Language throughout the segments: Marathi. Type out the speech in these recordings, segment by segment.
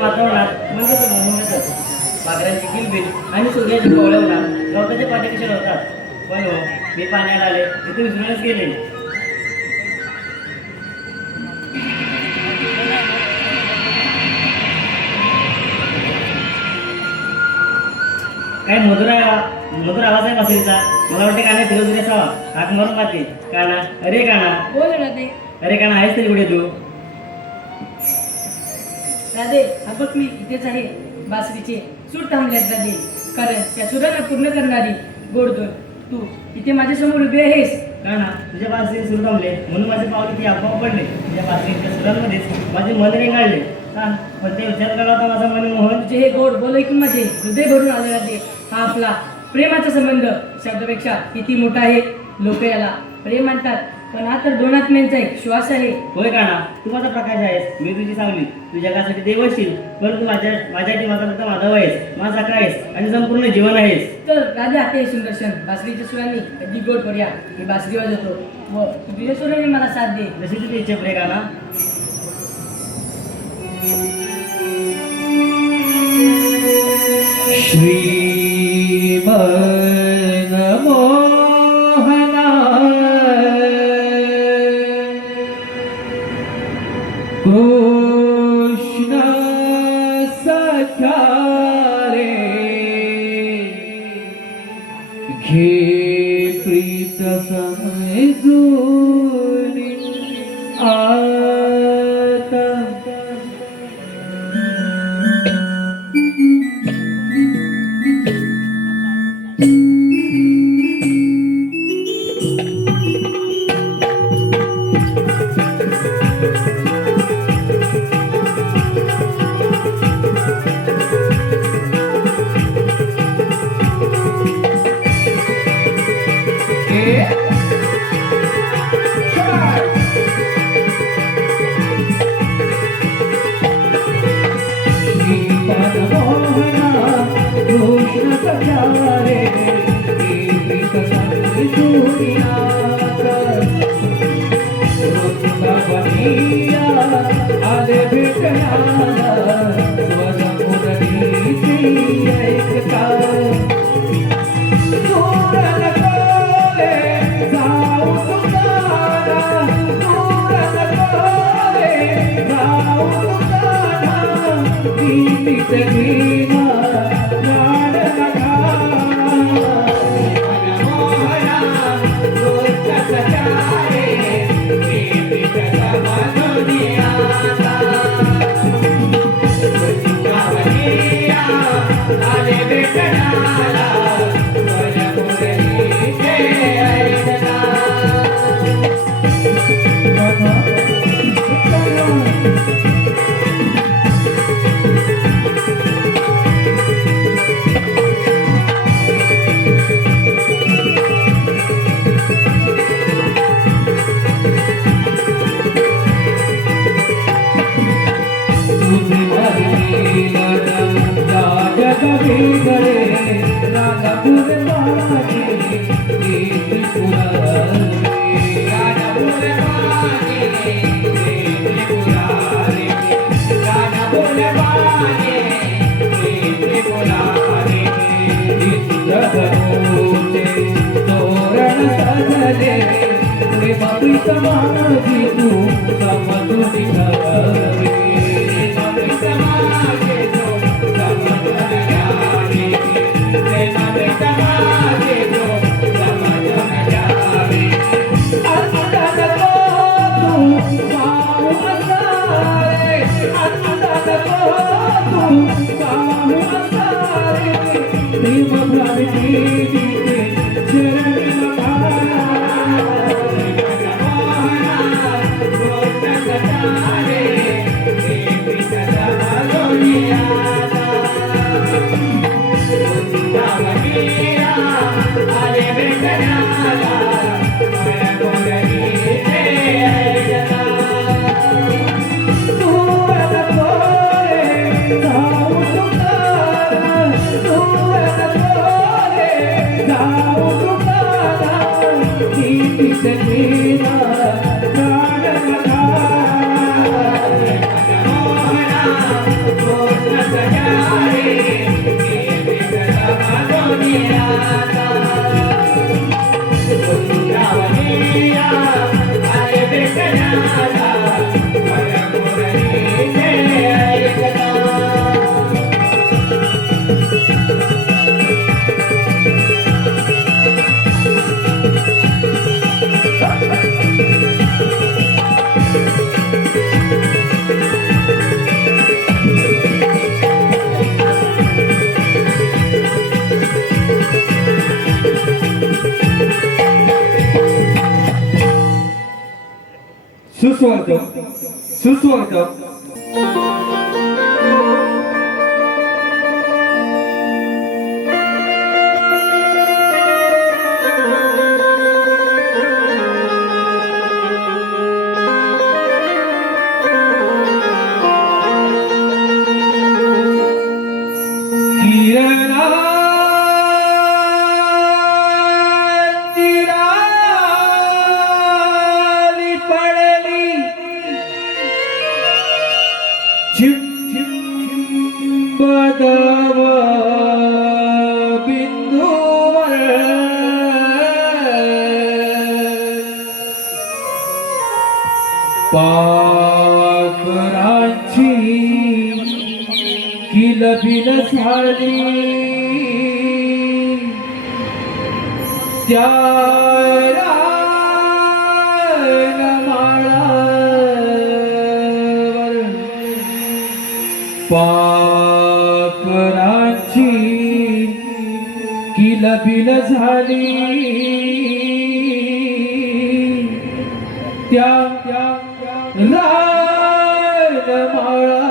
वातावरणात म्हणजे मोहनच असतो. पाखरांची किलबिल आणि सूर्याची कोवळवणार गवताचे पाणी कसे होतात. पण हो, मी पाण्यात आले तिथे विसरूनच गेले. काय मधुर आवाज आहे मासळीचा. मला वाटते काना फिरवून असावा. हाक मारून पाहते. काना, अरे काना, बोल ना ते. अरे काना, आहेस तरी कुठे तू? राधे, हा बघ मी इथेच आहे. बासरीचे सूर थांबल्यात राधे, कारण त्या सुराला पूर्ण करणारी गोडधोड तू इथे माझ्यासमोर उभी आहेस. का ना तुझ्या बासरी सुरू थांबले म्हणून माझे पावले ती आपोआप पडले. तुझ्या बासरीच्या सुरांमध्येच माझे मन रेंगाळले. का पण ते विचार करला होता माझा मनमोहन. तुझे हे गोड बोल ऐकून माझे हृदय भरून आलेला ते हा आपला प्रेमाचा संबंध शब्दापेक्षा किती मोठा आहे. लोक याला प्रेम म्हणतात पण हा तर दोन आत्म्यांचा एक श्वास आहे. होय का ना तू माझा प्रकाश आहेस, मी तुझी सावली. तू जगासाठी देव असशील परंतु माझ्यासाठी माझा फक्त माधव आहेस, माझा काय आहेस आणि संपूर्ण जीवन आहेस. तर राजा ते सुंदर्शन बासरीच्या सुरांनी कधी गोड करूया. मी बासरी वाजवतो व तू तुझ्या सुरांनी मला साथ दे. जशी तुझी इच्छा प्रिय गाना. कृष्ण सख्या रे घे प्रीत समजून आता. कृष्ण सख्या रे प्रीत समजून आता. आले भेटण्याला स्वरा मुरलीची ऐकता. दूर नको रे जाऊ तुकारा, दूर नको रे जाऊ तुकारा. गीतीत घेणा प्राण नका. मनमोहना कृष्ण सख्या रे आले भेटण्याला स्वरा मुरलीचे ऐकता. तोरण सजले समाजी तू समजून घावे. समाजे तू समजून घ्यावे. समाजे तू समजून घ्यावे. आता नको तू पाहू असारे, आता नको तू पाहू असारे. प्रेम भावनेची चरणी बघायला. Thank you. सुस्वागतम सुस्वागतम. किरणांची पडली चिंबदव बिंदूवर पाखरांची किलबिल झाली त्या रानमाळावर पाखरांची किलबिल झाली त्या रानमाळावर.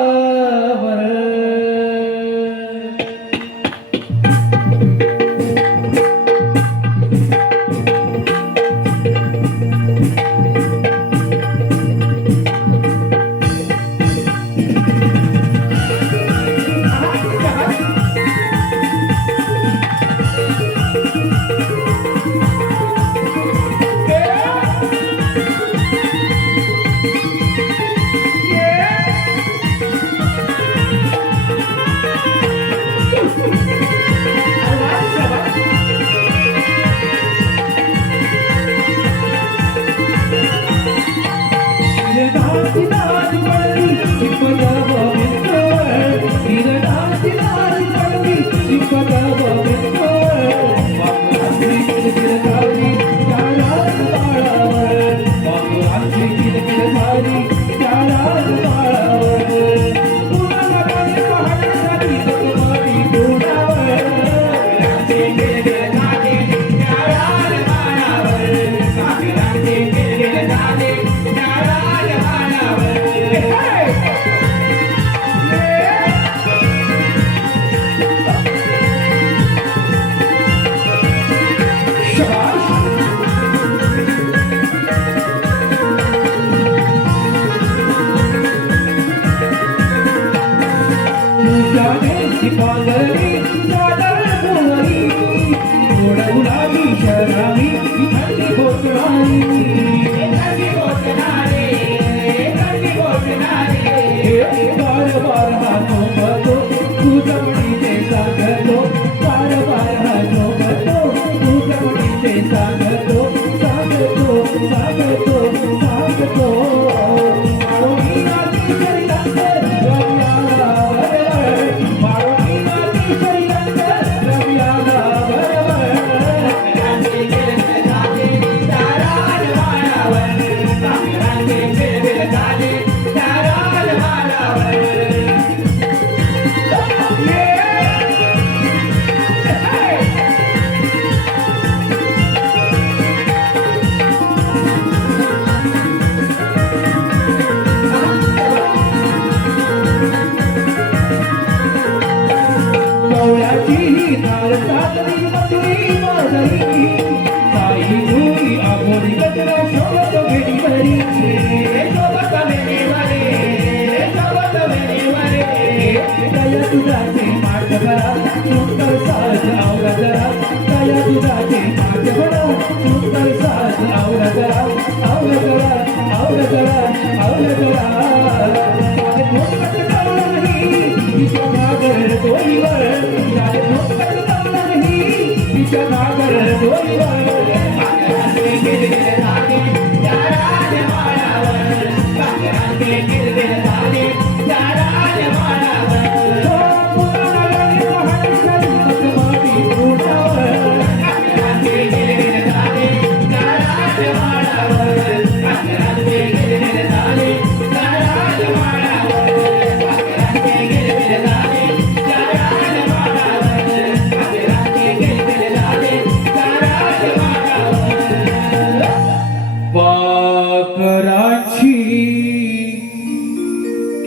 पाखरांची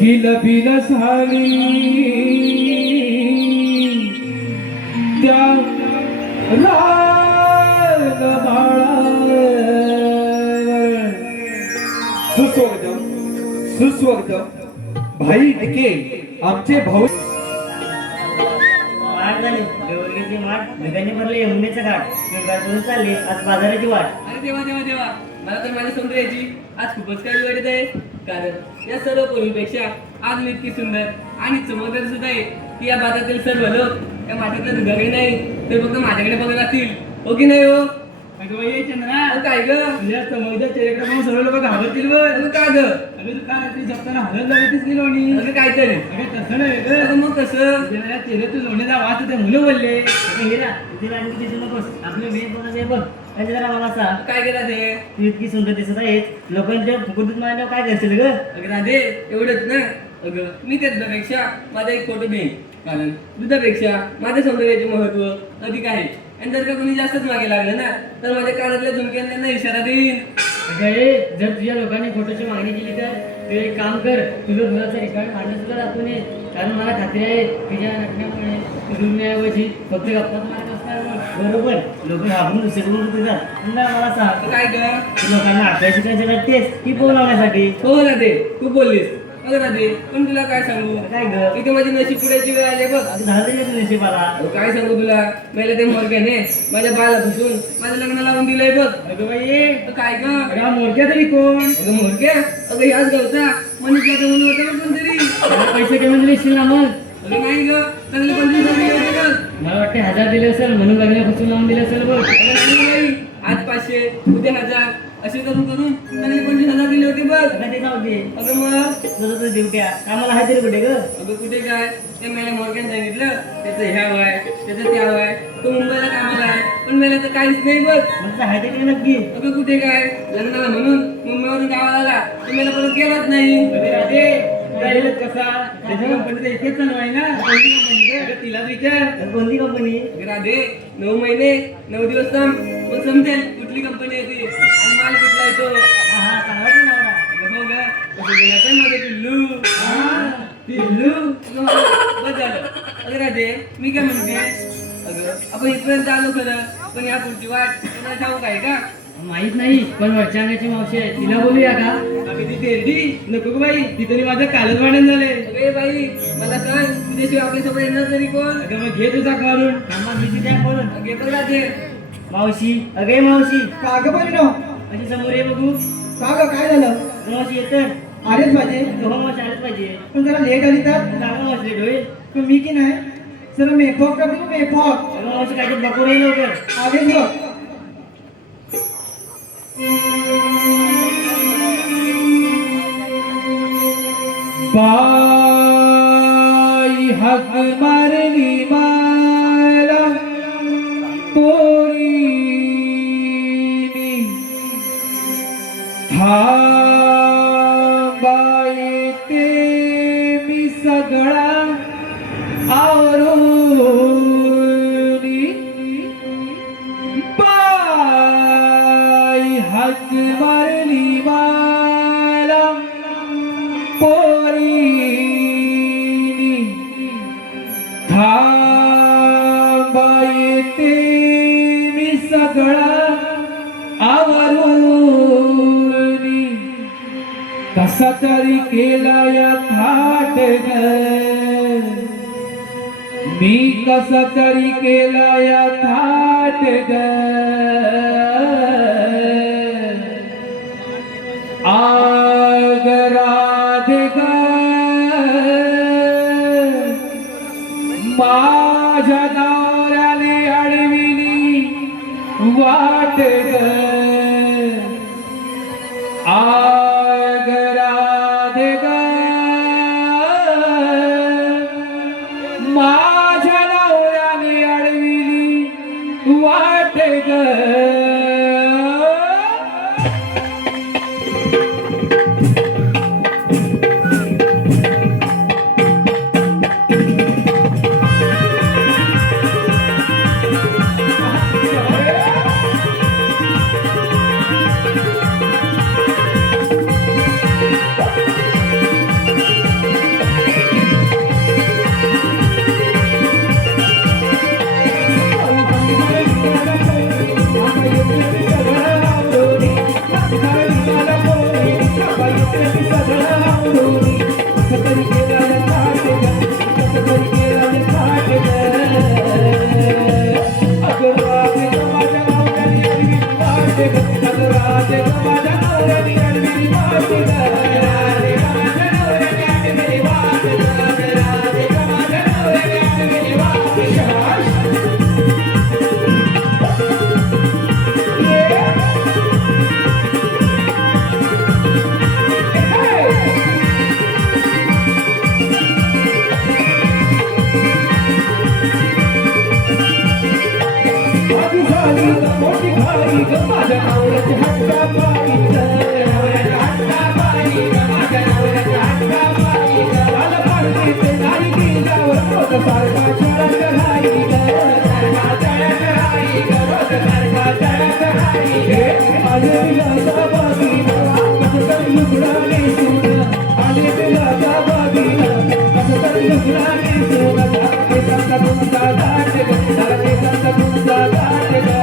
किलबिल झाली त्या सुस्वागतम सुस्वागतम भाई टिके आमचे भाऊ वाट झाली देवळगीची वाट ढगाने भरले यमुनेचं घाट करून चालली आज बाजाराची वाट. अरे देवा देवा देवा, मला तर माझ्या सौंदर्याची आज खूपच काही वाटत आहे. कारण या सर्व पूर्वीपेक्षा आज मी इतकी सुंदर आणि चमकदार सुद्धा आहे की या बाजारातील सर्व लोक या माझ्याकडे दुधाकडे नाही तर फक्त माझ्याकडे बघत असतील. हो की नाही हो? चंद्रा अहो, काय ग? तुझ्या समोरच्या चेहऱ्याकडे पाहून सर्व लोक घाबरतील बघ. अगं का ग? अगं तू काय ती जपताना हलत लागलीस की लोणी. अगं काय तरी? अगं तसं नाही अगं ग, मग कसं? त्या चेहऱ्यात लोणीचा वास होते मुलं बोलले. अगं हिरा तिला आणखी दिसू नकोस. आपले मेन कोणाचं आहे बघ. त्यांच्या जरा मला सांग, काय केला ते? तू इतकी सुंदर दिसत आहेस, लोकांच्या फुकटून मारल्यावर काय करशील ग? अगं राधे, एवढंच ना. अगं मी त्या दुधापेक्षा माझा एक फोटो देईन. कारण दुधापेक्षा माझ्या सौंदर्याचे महत्व अधिक आहे. आणि जर का कोणी जास्तच मागे लागलं ना तर माझ्या कानातल्या झुमक्याने त्यांना इशारा देईन. अगं हे, जर तुझ्या लोकांनी फोटोची मागणी केली तर तू एक काम कर, तुझं दुधाचं रेकॉर्ड काढणं सुद्धा दाखवून ये. कारण मला खात्री आहे तुझ्या नटण्यामुळे फिरण्याऐवजी फक्त गप्पाच मारत असणार मग. बरोबर, लोक घाबरून दुसरीकडून तुझ्यात. पुन्हा मला सांग, काय ग? तू लोकांना अभ्यास शिकायचं करतेस की बोलावण्यासाठी? हो राधे, तू बोललीस. अगं राधे, पण तुला काय सांगू? काय ग? इथे माझी नशीब पुढ्याची वेळ आली बघ. आता झालं तरी तुझ्या नशिबाला. अहो, काय सांगू तुला? मला ते मोरक्याने माझ्या बाला फुसून माझं लग्न लावून दिलंय बघ. अगं बाई, अगं काय ग? अगं हा मोरक्या तरी कोण? अगं मोरक्या? अगं याच गावचा मनीषला तर म्हणून होता बघ कोणतरी. त्याला पैसे कमी दिले असतील ना मग? अगं नाही ग, चांगले 25,000 दिले होते बघ. मला वाटते 1000 दिले असेल म्हणून लग्नापासून लावून दिले असेल बघ. अगं नाही बाई, आज 500 उद्या 1000 असे करून करून चांगले 25,000 दिले होते बघ. आता ते जाऊ दे, अगं मग तुझं तुझं ड्युट्या कामाला आहे तरी कुठे ग? अगं कुठे काय, ते मला मोरक्याने सांगितलं त्याचं ह्या आहे त्याचं त्या आहे, तो मुंबईला कामाला आहे पण मला तर काहीच नाही बघ. म्हणजे आहे तरी नक्की. अगं कुठे काय, लग्नाला म्हणून मुंबईवरून गावाला आला तर मला परत गेलाच नाही. अरे राधे, तुला येत कसा? त्याच्या कंपनीचं इथेच चालू आहे ना. अगं तिलाच विचार. तर कोणती कंपनी? अगं राधे, 9 महिने 9 दिवस थांब मग समजेल कुठली कंपनी आहे ती आणि माल कुठला आहे तो. हा हा, चांगला आहे ना नवरा. अगं हो ग, कसं गेलं पण माझं पिल्लू. पिल्लू. अगं हो, बस झालं. अगं राधे, मी काय म्हणते, अगं आपण इथपर्यंत आलो खरं पण या पुढची वाट तुला ठाऊक आहे का? माहित नाही, पण वरच्या अंगाची मावशी आहे, तिला बोलूया का? अगं ती तेरडी नको ग बाई, ती तरी माझं कालच वाढण झाले. अगे बाई, मला सांग तुझ्याशिवाय आपल्यासोबत येणार तरी कोण? अगं मग घे तुझा काढून. थांबा, मी तिथे बोलून. अगे बघ राधे. मावशी, अगे मावशी, का ग परिणव? अशी समोर ये बघू. का ग काय झालं? मावशी येतं. आलेच माझे, हो मावशी आलंच पाहिजे. पण जरा लेट आली तर. चांगला मावशी लेट होईल. पण मी की नाही जरा मेफॉक का तू मेफॉक अगं मावशी काहीतरी बघू नाही लवकर. आलेच बघ. बाई हाक मारली मला पोरीनी, थांबाई ते मी सगळा आवरूनी. बाई हाक मारली मला पोरीनी, थांबाई ते मी सगळा आवरूनी. कसा तरी केला या थाट ग, मी कसा तरी केला या थाट ग. आग राधे ग, माझ्या दाराने अडविली वाट ग. आग राधे ग, माझ्या नवऱ्याने अडविली वाट ग. नवऱ्याची आणलेली वाट ग. राधे ग माझ्या नवऱ्याची आणलेली वाट ग. राधे ग माझ्या नवऱ्याची आणलेली वाट ग. मोठी खाली ग माझ्या नवऱ्याची हट्टा पायी ग. नवऱ्याच्या हट्टा पायी ग माझ्या नवऱ्याच्या हट्टा पायी ग. मला पाडते ते नाही गेल्यावर रोज सारखा चढत राही ग. सारखा चढत राही ग. रोज सारखा चढत राही ग. आले विलासा बागीला कसं तरी लुगडा नेसून. आले विलासा बागीला कसं तरी लुगडा नेसून. केसांचा तुमचा दाट ग. सारा केसांचा तुमचा दाट ग.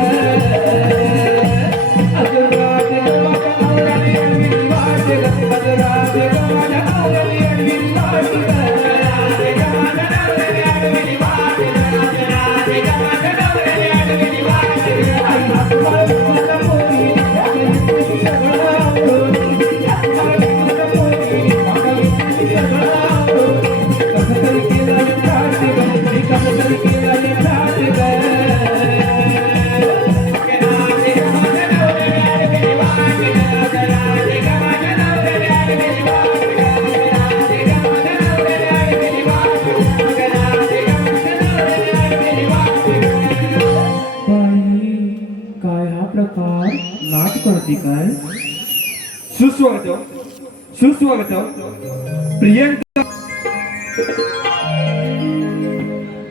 सुस्वागतम सुस्वागतम प्रियंका.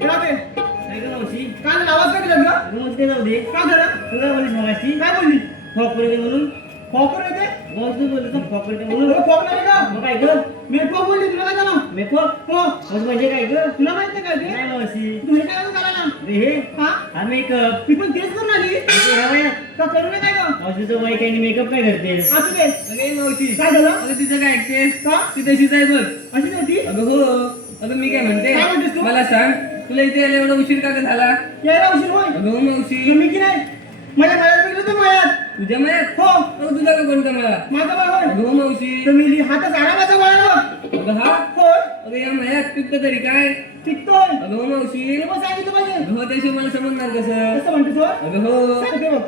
काय गं मावशी? काय आवाज काय दिला ग? रूम मध्ये जाऊ दे. काय झालं? तू काय बोललीस मगाशी? काय बोलली? फॉक येते म्हणून. फॉकर येते? बॉस तू बोलली तर फॉक येते म्हणून. फॉक नाही का? मग काय गं? मी फॉक बोलली तुला काय झालं? मेकअप? हो मग म्हणजे काय गं? तुला माहित नाही काय ते? नाही मावशी. तू हे काय करून करायला? अरे हे हा हा मेकअप. मी पण तेच करून आली का करू नये काय ग? मावशीचं वय काही मेकअप काय करते? असू दे. अगे मावशी काय झालं? अगं तिचं काय ऐकतेस का? ती तशीच आहे बघ. अशी नव्हती? अगं हो अगं मी काय म्हणते काय म्हणतेस तू? मला सांग तुला इथे यायला एवढा उशीर का ग झाला? यायला उशीर होय? अगं हो मावशी मी की नाही माझ्या मळ्यात गेलो होतो मळ्यात. तुझ्या मयात हो अगं तुझा का कोणता मला? माझा बाळ होय. अगं हो मावशी तर मी हातच आला माझा बाळ अगं हा होय अगं या मयात पिकत तरी काय? टिकतोय. अगं हो मावशी ते पण सांगितलं पाहिजे. अगं हो त्याशिवाय मला समजणार कसं? कसं म्हणतो तू? अगं हो सांगते बघ.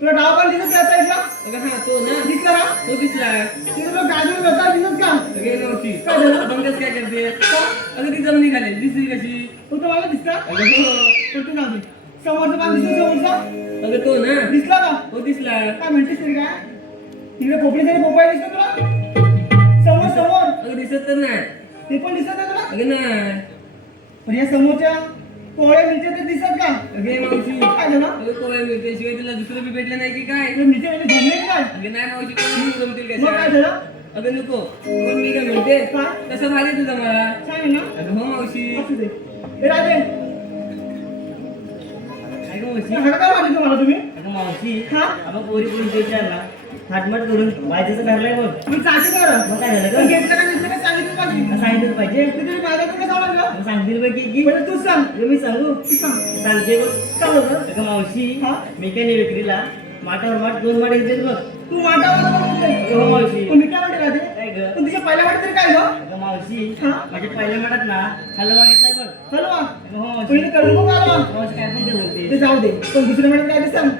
तुला डाव पण दिसत त्या साईडला? अगं हा तो ना दिसला का? तो दिसला. ते तुला गाजर होता दिसत का? अगं मावशी काय झालं? बंगच काय करते? अगं ती जमिनी खाली दिसली कशी? तू तर मला दिसला? अगं हो कुठे जाऊ दे. समोरचा पान दिसतो समोरचा? अगं तो ना दिसला का? तो दिसला. काय म्हणतेस तरी काय? तिकडे पोपडी तरी पोपाय दिसतो तुला? समोर समोर अगं दिसत तर नाही. ते पण दिसत नाही तुला? अगं नाही. पण या समोरच्या कोवळ्या मिरच्या ते दिसत का? अगे मावशी काय झालं? अगं कोवळ्या मिरच्याशिवाय तुला दुसरं बी भेटलं नाही की काय? ते मिरच्या म्हणजे जमले की काय? अगं नाही मावशी कोण जमतील मग काय कशा? झालं? अगं नको पण मी काय म्हणते काय? कसं भारी तुझा मला. सांग ना. अगं हो मावशी असू दे. ए राजे, काय गं मावशी? हाका काय वाटलं तुम्हाला तुम्ही? अगं मावशी हा? आपण पोरी पोरी विचार ना थाटमाट करून वायचं ठरलंय बघ. तुम्ही चाची करा. मग काय झालं पण गं? घेतलं का घेतलं का सांगितलं पाहिजे. सांगितलं पाहिजे. ते तुम्ही माझ्या तुम्ही जाणार का? मग सांगतील बघ की पहिले तूच सांग. मी सांगू तू सांग. सांगते बघ. काय होतं? अगं मावशी हा? मी काय नाही विक्रीला माठावर माठ 2 माठ घेते बघ. तू माटावर बोलतोय. हो मावशी. पण मी काय म्हणते राजे? काय गं? पण तुझ्या पहिल्या वाटत तरी काय गं? अगं मावशी हा? माझ्या पहिल्या माठात ना हलवा घेतलाय बघ. हलवा. अगं हो मावशी. पहिले करू नको हलवा. मावशी काय पण ते बोलते. ते जाऊ दे. पण दुसऱ्या म्हणत काय ते सांग.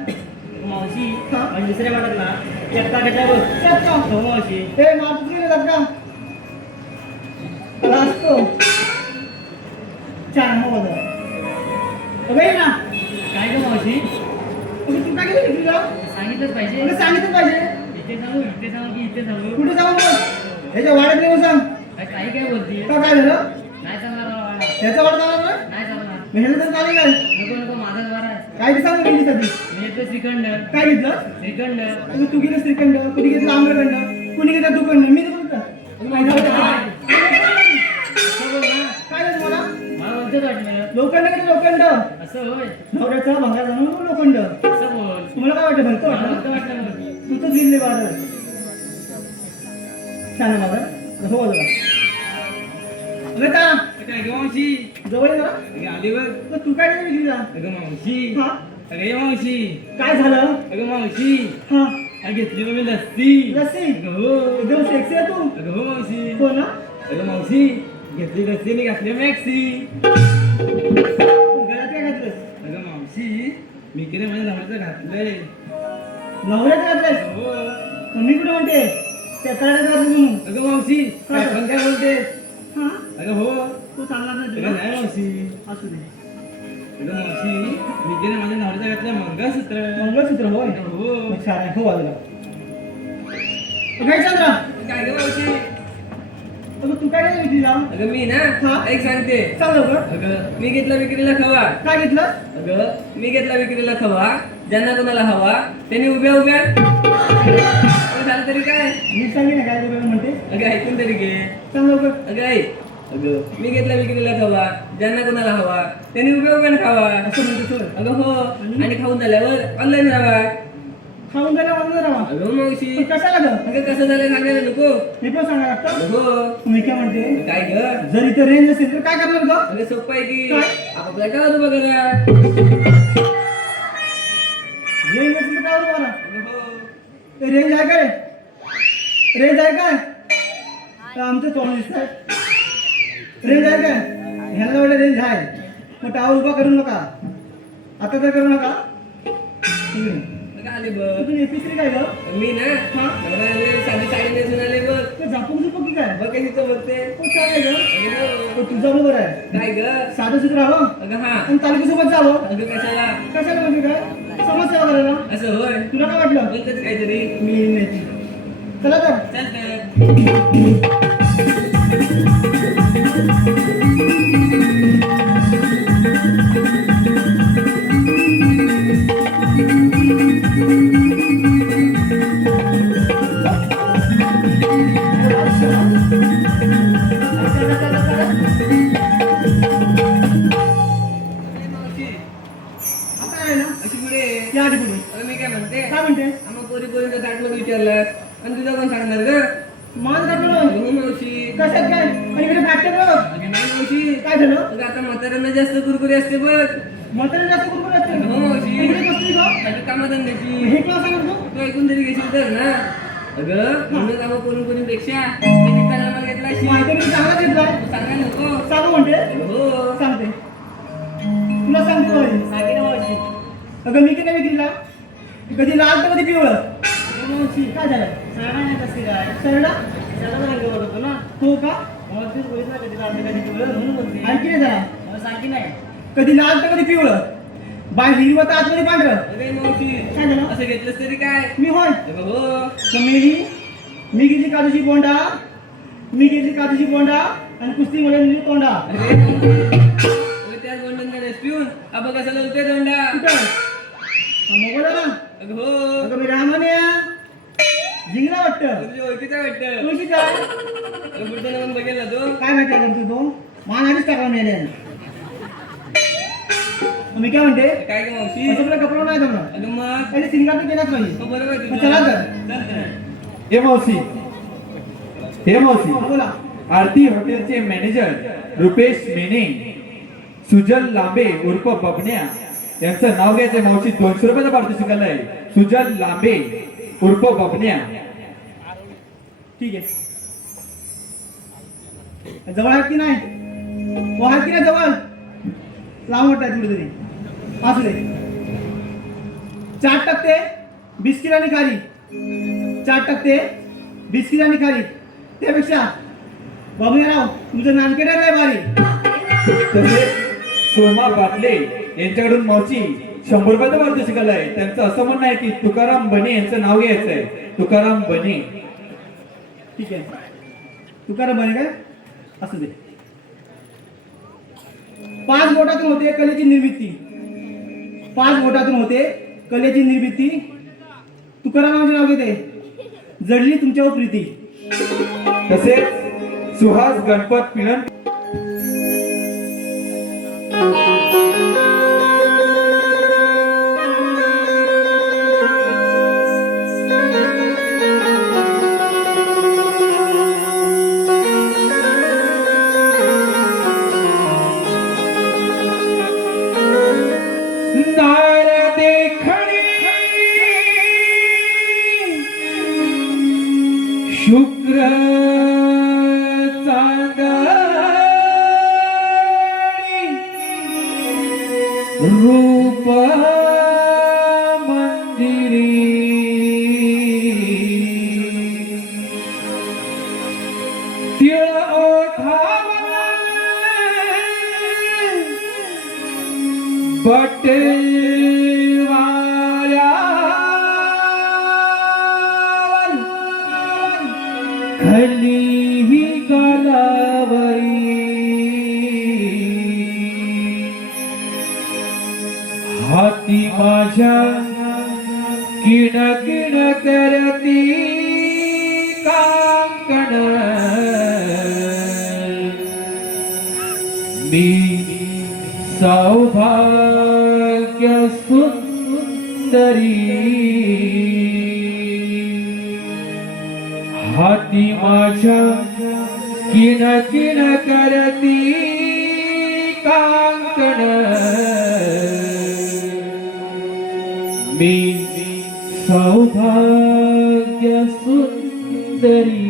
मावशी हा? माझ्या दुसऱ्या माठात ना चक्का घेतलाय बघ. सांग का? हो मावशी. हे मापूस गेले जात का? आला असतो. छान हो बघा. अगं ये ना. काय गं मावशी? तुम्ही तू काय केलं तुला? सांगितलंच पाहिजे. तुला सांगितलं पाहिजे. इथे सांगू की इथे सांगू? कुठे जाऊ मग? ह्याच्या वाड्यात येऊन सांग. काही काय बोलते? का काय झालं? नाही चालणार मला वाडा. ह्याचा वाडा जाणार ना? नाही चालणार. ह्याला तर चालेल काय? नको नको माझाच वारा आहे. काय ते सांग गेली कधी? मी येतो श्रीखंड. काय घेतलं? श्रीखंड. तू गेलं श्रीखंड, कुणी घेतलं आम्रखंड, कुणी घेतलं दुखंड, मी तर बोलतो. माहिती आहे का? असं बोल ना. काय झालं तुम्हाला? मला बोलतोच वाटलं. लोखंड घेतलं लोखंड. असं होय. नवऱ्याचा भंगार जाणून लोखंड. असं बोल. तुम्हाला काय वाटतं भरतं मला वाटलं? नव्हतं वाटलं मग. तू तर गेले बाजार. सांगा मला. हो बघा. अगं का? काय गं मावशी? जवळ ये ना. अगं आली बघ. तर तू काय केलं विक्रीला? अगं मावशी हा? अगं ये मावशी काय झालं? अगं मावशी हा घेतली मग मी लस्सी. लस्सी अगं हो. एकदम सेक्सी आहे तू. अगं हो मावशी. हो ना. अगं मावशी घेतली लस्सी आणि घातली मॅक्सी. गळ्यात काय घातलंस? अगं मावशी मी केले माझ्या नवऱ्याचं घातलंय. नवऱ्यात घातलंस? हो. मी कुठे म्हणते त्या कळ्यात घातलं म्हणून. अगं मावशी काय पण काय बोलते. हा अगं हो. तू चांगला नाही अगं तुला. नाही मावशी. असू दे. अगं मावशी मी केले माझ्या नवऱ्याचं घातलं मंगळसूत्र. मंगळसूत्र होय. हो. मग छान आहे. हो बाजूला. काय चंद्रा काय गं मावशी. अगं तू काय नाही विकली जाऊ. अगं मी ना हा? एक सांगते. सांग लवकर. अगं मी घेतला विक्रीला खवा. काय घेतलं? अगं मी घेतला विक्रीला खवा. ज्यांना कोणाला हवा त्यांनी उभ्या उभ्या झालं तरी काय. मी सांगे ना काय तुला म्हणते. अगं ऐकून तरी घे. सांग लवकर. अगं ऐक. अगं मी घेतला विक्रीला खवा. ज्यांना कोणाला हवा त्यांनी उभ्या उभ्या खावा. असं म्हणते सर. अगं हो. आणि खाऊन झाल्यावर ऑनलाईन राहा. खाऊन गेला म्हणून राहा. अगं मावशी. पण कशाला ग? अगं कसं झालं सांगायला नको. हे पण सांगा लागतं. अगं हो. मी काय म्हणते काय ग. जर इथे रेंज असेल तर काय करणार ग? अगं सोपं आहे की काय? आपापल्या काय उभं करा. रेंज असेल तर काय होतं मला? अगं हो. रेंज आहे काय? रेंज आहे काय? तर आमचं तोंड दिसतंय. रेंज आहे काय? ह्याला वाटलं रेंज आहे. मग टावर उभा करू नका. आता तर करू नका. अगं आले बघ. तुम्ही एपी3 काय ग? मी ना हा? नवरा आले, साधी साडी नेसून आले बघ. ते झापूक झुपूक की काय? बघ कशी बघते. हो चालेल ग. अगं हो. तो तुझा बरोबर आहे. काय ग. साधं सुद्धा राहावं अगं हा. आणि तालुक्यासोबत जावं. अगं कशाला. कशाला म्हणजे काय? समाजसेवा करायला. असं होय. तुला काय वाटलं? बोलतच काहीतरी. मी नेते. चला तर. चालतं. आता आहे ना? अशी पुढे. या आधी पुढे. अगं मी काय म्हणते. काय म्हणते? आम्हा पोरी पोरीचं ताटलं विचारलं आणि तुझं कोण सांगणार ग. माझं टाकलं. अगं मावशी. कशात काय? आणि इकडे फ्रॅक्चर बघ. अगं नाही मावशी. काय झालं? अगं आता म्हाताऱ्यांना जास्त कुरकुरी असते बघ. म्हातारे जास्त कुरकुर असते. अगं हो मावशी. इकडे बसली का? अगं कामधंद्याची. हे क्लास आहे ना तू? तू ऐकून तरी घेशील तर ना. अगं म्हणून कामं करून करून पेक्षा त्यांनी कामाला घेतला अशी. माहिती मी चांगला घेतलाय. तू सांगायला नको. सांगू म्हणते. अगं हो. सांगते. तुला सांगते माहिती. सांगे ना मावशी. अगं मी किती विक्रीला कधी लाल तर कधी पिवळं. अगं मावशी. काय झालं? सांगा नाही कसं काय. सरडा त्याला रंग बघतो ना. हो का? मावशीच बोलत ना कधी लाल कधी पिवळं म्हणून बोलते. आणखी नाही जरा. मला सांगी नाही. कधी लाल तर कधी पिवळं. बाय हिरवं तर आतमध्ये पांढरं. अगं मावशी. काय झालं? असं घेतलंस तरी काय. मी होय. अगं हो. तर मी घेतली काजूची बोंडा. मी घेतली काजूची बोंडा आणि कुस्ती मध्ये नेली तोंडा. अरे मावशी. त्याच गोंडन पिऊन आपण कसं लवते दोंडा. कुठं? मोबाईल ना. अगं हो. अगं मी रामान्या जिंकला वाटतं. तुझी ओळखीचा वाटतं. तुळशी काय? अगं बुडताना पण बघेल ना तो. काय माहिती आहे करतो तो? मान आधीच टाकावून नेले. मी काय म्हणते? काय ग मावशी. असं तुला कपडा नाही जमणार. अगं मग. त्याने सिंगार तर केलाच पाहिजे. हो बरोबर आहे मग तुझं. चला तर. चालतं. हे मावशी हे मावशी बोला. आरती हॉटेलचे मॅनेजर रुपेश मेने सुजल लांबे उर्फ बबन्या यांचं नाव घ्यायचंय मावशी. 200 रुपयाचा पारितोषिक आहे. सुजल लांबे उर्फ बबन्या. ठीक आहे. जवळ आहेत की नाही? हो आहेत की नाही जवळ? लांब वाटत आहे कुठेतरी. असू दे. 4 टक्के बिस्किट आणि खारी. 4 टक्के बिस्किट आणि खारी. त्यापेक्षा बाबूराव तुमचं नानकेट आहे भारी. तसेच सोमा बाटले यांच्याकडून मावशी 100 रुपयाचा पारितोषिक आहे. त्यांचं असं म्हणणं आहे की तुकाराम बने यांचं नाव घ्यायचंय. तुकाराम बने. ठीक आहे. तुकाराम बने काय? असू दे. 5 बोटातून होते कलेची निर्मिती. 5 बोटातून होते कलेची निर्मिती. तुकारामांचे नाव घेते. जडली तुमच्यावर प्रीती. तसेच सुहास गणपत पिळण नार देखणी शुक्र चांदणी रूप मंदिरी तिळ ओठावा बटवाऱ्यावर खाली ही गालावरी हाती माझ्या किण किण करती कांकण मी सौभाग्य सुंदरी हाती माझ्या किण किण करती कांकण मी सौभाग्य सुंदरी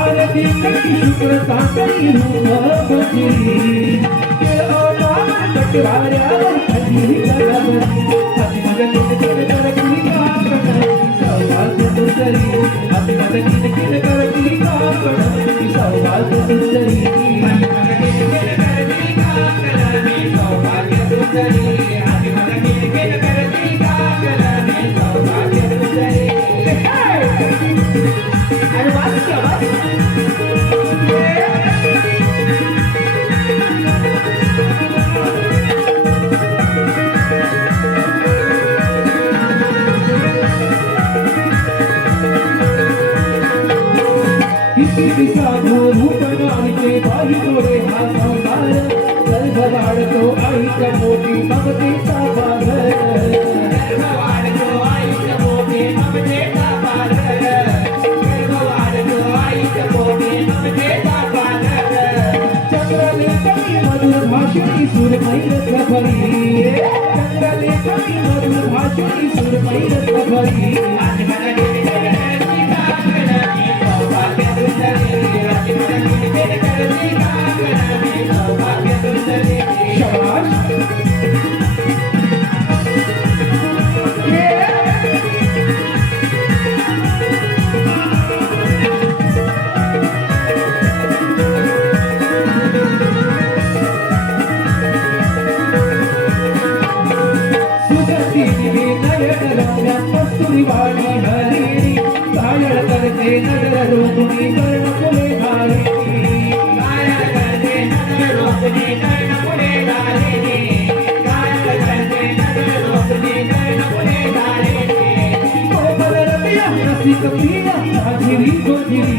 शुक्र चांदणी रूप मंदिरी बटवाऱ्यावर खाली गालावरी हाती माझ्या किण किण करती कांकण सौभाग्य सुंदरी हाती माझ्या किण किण करती कांकण सौभाग्य सुंदरी हाती माझ्या किण किण करती कांकण सौभाग्य सुंदरी हाती माझ्या किण किण करती कांकण सौभाग्य सुंदरी अरे वाच किती साधू रूप नाहीचे बाई थोडे हा संसार गर्भ वाढतो आईच्या मोठी ममतेचा बाजार गर्भ वाढतो आईच्या मोठी ममतेचा बाजार गर्भ वाढतो आईच्या मोठी ममतेचा बाजार चंद्रलेखनी मधुर भाषणी सुरमयी रत्नभरी चंद्रलेखनी मधुर भाषणी सुरमयी रत्नभरी आज मला कस्तुरी वाणी हरिणी कायळ करते नगर रोकुणी कर्ण पुढे घालिनी कायळ करते नगर रोकुणी कर्ण पुढे घालिनी कायळ करते नगर रोकुणी कर्ण पुढे घालिनी कोमल रतिया रसिक प्रिया लाजिरी गोजिरी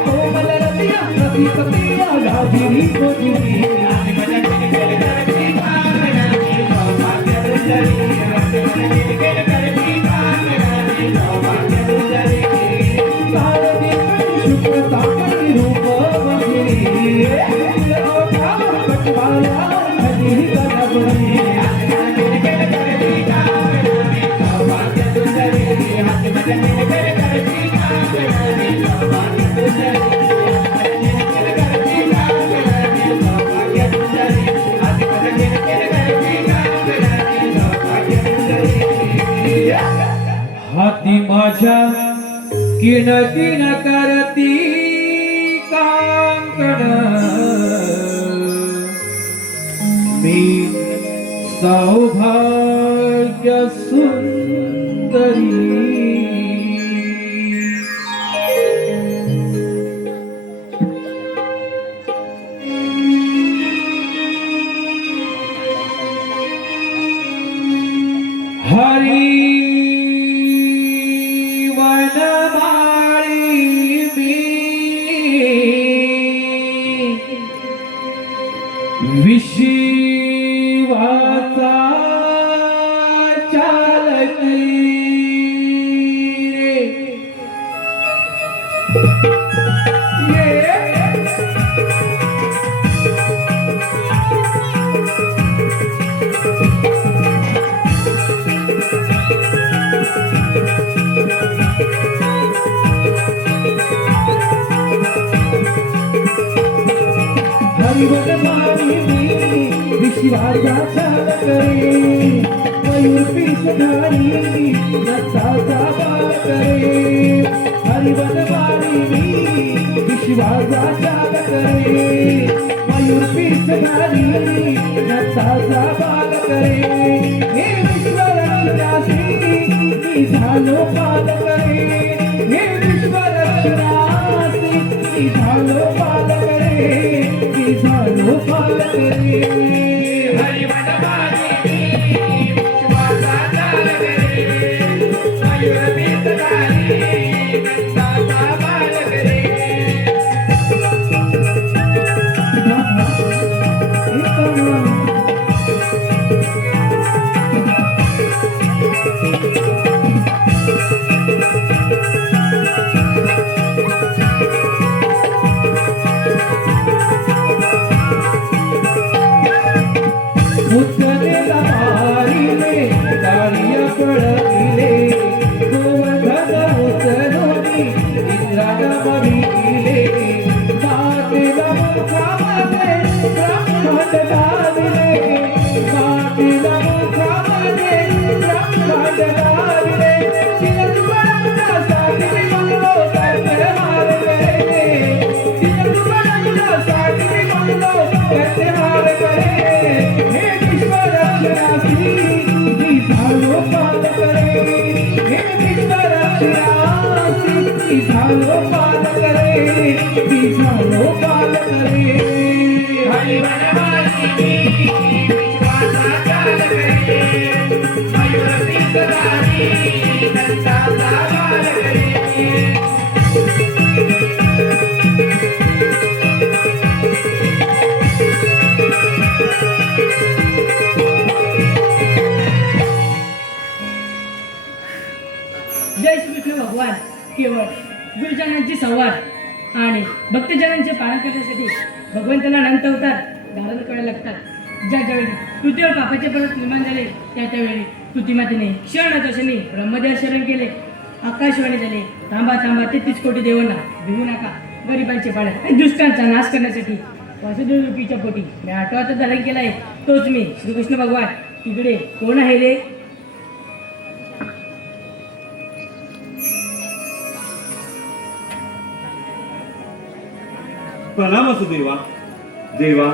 कोमल रतिया रसिक प्रिया लाजिरी गोजिरी आज माझ्या किण किण करती कांकण सौभाग्य सुंदरी आज माझ्या किण किण करती शुक्र चांदणी रूप मंदिरी बटवाऱ्यावर खाली गालावरी किण किण करती कांकण सौभाग्य सुंदरी हाती माझ्या किण किण करती कांकण सौभाग्य सुंदरी हाती माझ्या किण किण करती कांकण मी सौभाग्य सुंदरी हरी विश्वाचा चालक रे हरिवत मारी विश्वाचा चालक रे मयूर पिसधारी नचाचा बालक रे हरिवत मारी विश्वाचा चालक रे मयूर पिसधारी नचाचा बालक रे हे विश्वरक्षणासी मी झालो पालक रे हे विश्वरक्षणासी मी झालो पालक रे मी झालो पालक रे हरिवत मारी विश्वाचा चालक रे मयूर पिसधारी नचाचा बालक रे मुद्दलेला मारिले गाडिया पळविले गोवर्धन उचलूनी इंद्राला बघितले मातेला मुखामध्ये ब्रह्मांड दाविले मातेला मुखामध्ये ब्रह्मांड दाविले चिरंजीवासाठी मंगलो करते हार करे चिरंजीवासाठी मंगलो करते हार करे हे विश्वरक्षणासी मी झालो पालक रे हे विश्वरक्षणासी मी झालो पालक रे मी झालो पालक रे हरिवत मारी विश्वाचा चालक रे मयूर पिसधारी नचाचा बालक रे जय श्रीकृष्ण भगवान केवळ गुरुजनांची संवाद आणि भक्तजनांचे पालन करण्यासाठी भगवंताला अनंत अवतार धारण करायला लागतात. ज्या ज्यावेळी पृथ्वीवर पापाचे पर्वत निर्माण झाले त्यावेळी पृथ्वीमातेने क्षणदर्शनी ब्रह्मदेव शरण केले. आकाशवाणी झाले थांबा थांबा 33 कोटी देवांना भिवू नका गरिबांचे पालन आणि दुष्टांचा नाश करण्यासाठी वासुदेव रूपीच्या पोटी मी 8वाचा धारण केला आहे. तोच मी श्रीकृष्ण भगवान. तिकडे कोण आहे रे? प्रणाम असो देवा. देवा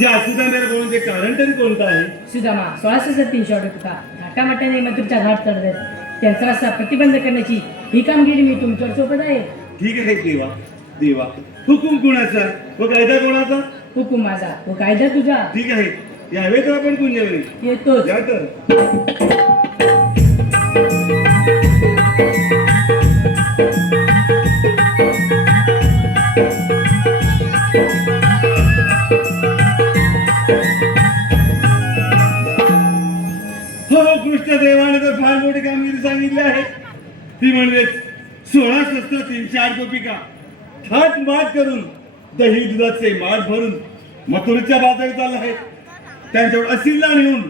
या असुदांना बोलण्याचे कारण तरी कोणतं आहे? सुदामा 1603 होता घाटामाट्याने मथुरच्या घाट चढत त्यांचा रस्ता प्रतिबंध करण्याची ही कामगिरी मी तुमच्यावर सोबत आहे. ठीक आहे देवा. देवा हुकुम कुणाचा व कायदा कोणाचा? हुकुम माझा व कायदा तुझा. ठीक आहे यावे तर आपण पुण्यवरी येतोच. या तर हो कृष्ण देवाने तर फार मोठी कामगिरी सांगितली आहे. ती म्हणजे 16 शस्त्र 308 गोपिका थाट माट करून दही दुधाचे माठ भरून मथुरेच्या बाजारी चालले आहेत. त्यांच्यावर असिल्ला नेऊन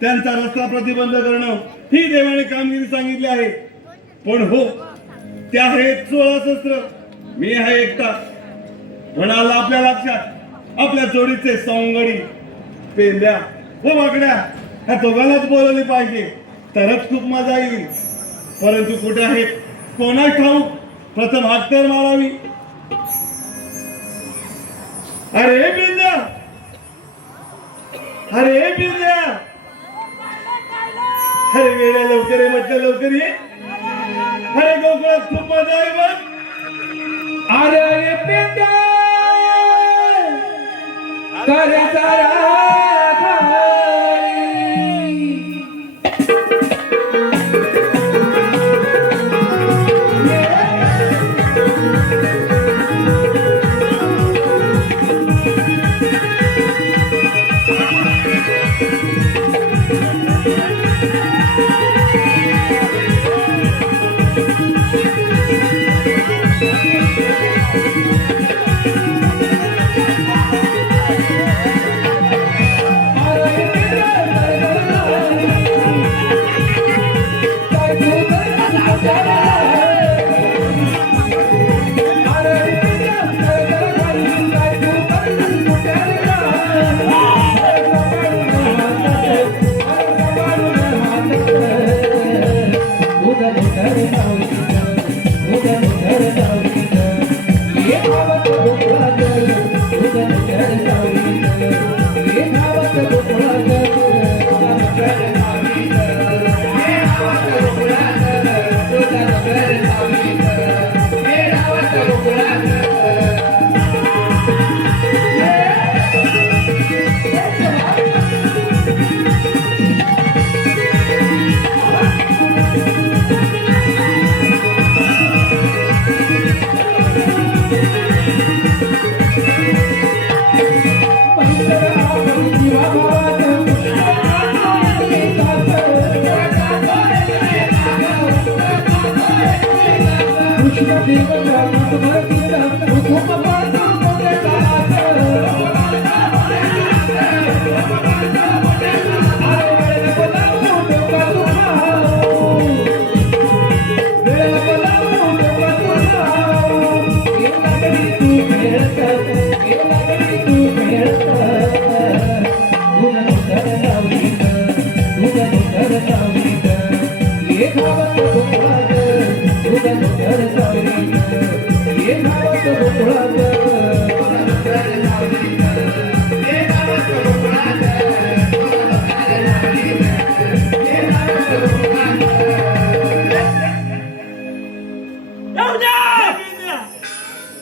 त्यांचा रस्ता प्रतिबंध करणं ही देवाने कामगिरी सांगितली आहे. पण हो त्या आहेत 16 शस्त्र, मी आहे एकटा. म्हणाला आपल्या लक्षात आपल्या जोडीचे सवंगडी पेंद्या व वाकड्या ह्या दोघांनाच बोलवली पाहिजे तरच खूप मजा येईल. परंतु कुठे आहेत कोणा ठाऊक. प्रथम हात तर मारावी. अरे बिंद्या, अरे बिंद्या, अरे वेड्या लवकर ये म्हटलं लवकर ये. अरे गोकुळात खूप मजा आहे बघ. अरे पेट्या करे जरा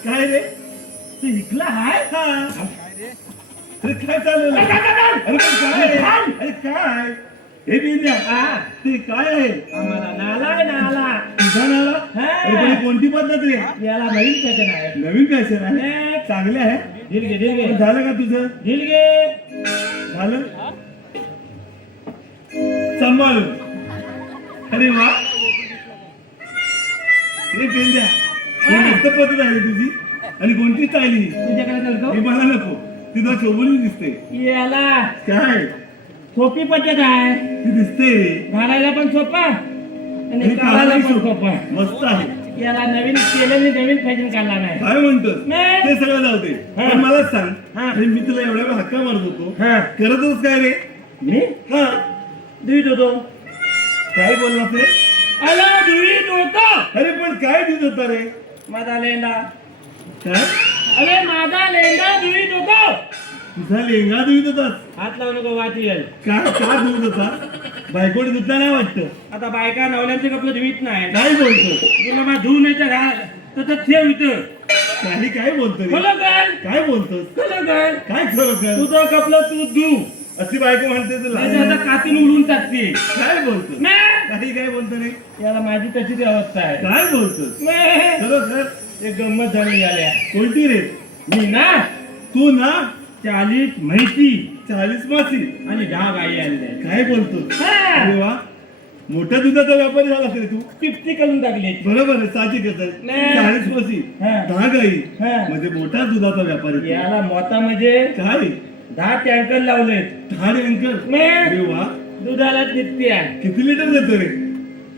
काय रे तू इकला हाय का अरे काय चालू अरे पण काय अरे काय हे बिंद्या ते काय आहे आम्हाला नाला तुझा नाला अरे पण ही कोणती पद्धत रे याला नवीन पॅटर्न आहे. नवीन फॅशन आहे चांगले आहे दिल पण झालं का तुझं घे झालं सांभाळ अरे वा हे बिंद्या ही मस्त पद्धत आहे रे तुझी आणि कोणती स्टाईल ही तुझ्याकडे चालतो हे मला नको ती तुला शोभून दिसते याला काय सोपी पद्धत आहे. ती दिसते घालायला पण सोपा आणि आणि काढायला काढायला पण सोपं. सोपा. मस्त आहे याला नवीन केल्याने नवीन फॅशन काढला नाही. काय म्हणतोस नाही. ते सगळं जाऊ दे हा. पण मला सांग हा. अरे मी तुला एवढ्या वेळ हक्का मारत होतो हा. करत होतोस काय रे मी हा दुईत होतो. काय बोलला ते अला दुईत होतो. अरे पण काय देत होता रे माझा लेंडा काय अरे माझा लेंडा दुईत होतो. तुझा लेंगा धुत होतास हात लावू नको वाटेल. काय का धुत होता बायकोने धुतला नाही वाटतं आता बायका नवऱ्यांचे कपडे धुवीत नाही. काय बोलतो तुला मग धुवून येतं घाल तर ठेव इथं. काही काय बोलतो रे खरं कर काय बोलतोस खरं कर. काय खरं कर तुझं कपलं तू धु. अशी बायको म्हणते तुला नाही तर आता कातीन उडून टाकते. काय बोलतो नाही. काही काय बोलतो रे याला माझी तशीच अवस्था आहे. काय बोलतोस नाही. खरं एक गंमत झाली आल्या. कोणती रे मी ना तू ना 40 म्हैती 40 मासी आणि 10 गाई आणल्या. काय बोलतोस हा. अरे वा मोठ्या दुधाचा व्यापारी झाला रे तू 50 करून टाकले. बरोबर आहे साहजिकच आहे नाही. 40 म्हशी हा. 10 गाई हा. म्हणजे मोठा दुधाचा व्यापारी तू. याला मोता म्हणजे काय 10 टँकर लावलेत. 10 एंकर नाही. अरे वा दुधाला नित्य आहे. किती लिटर देतो रे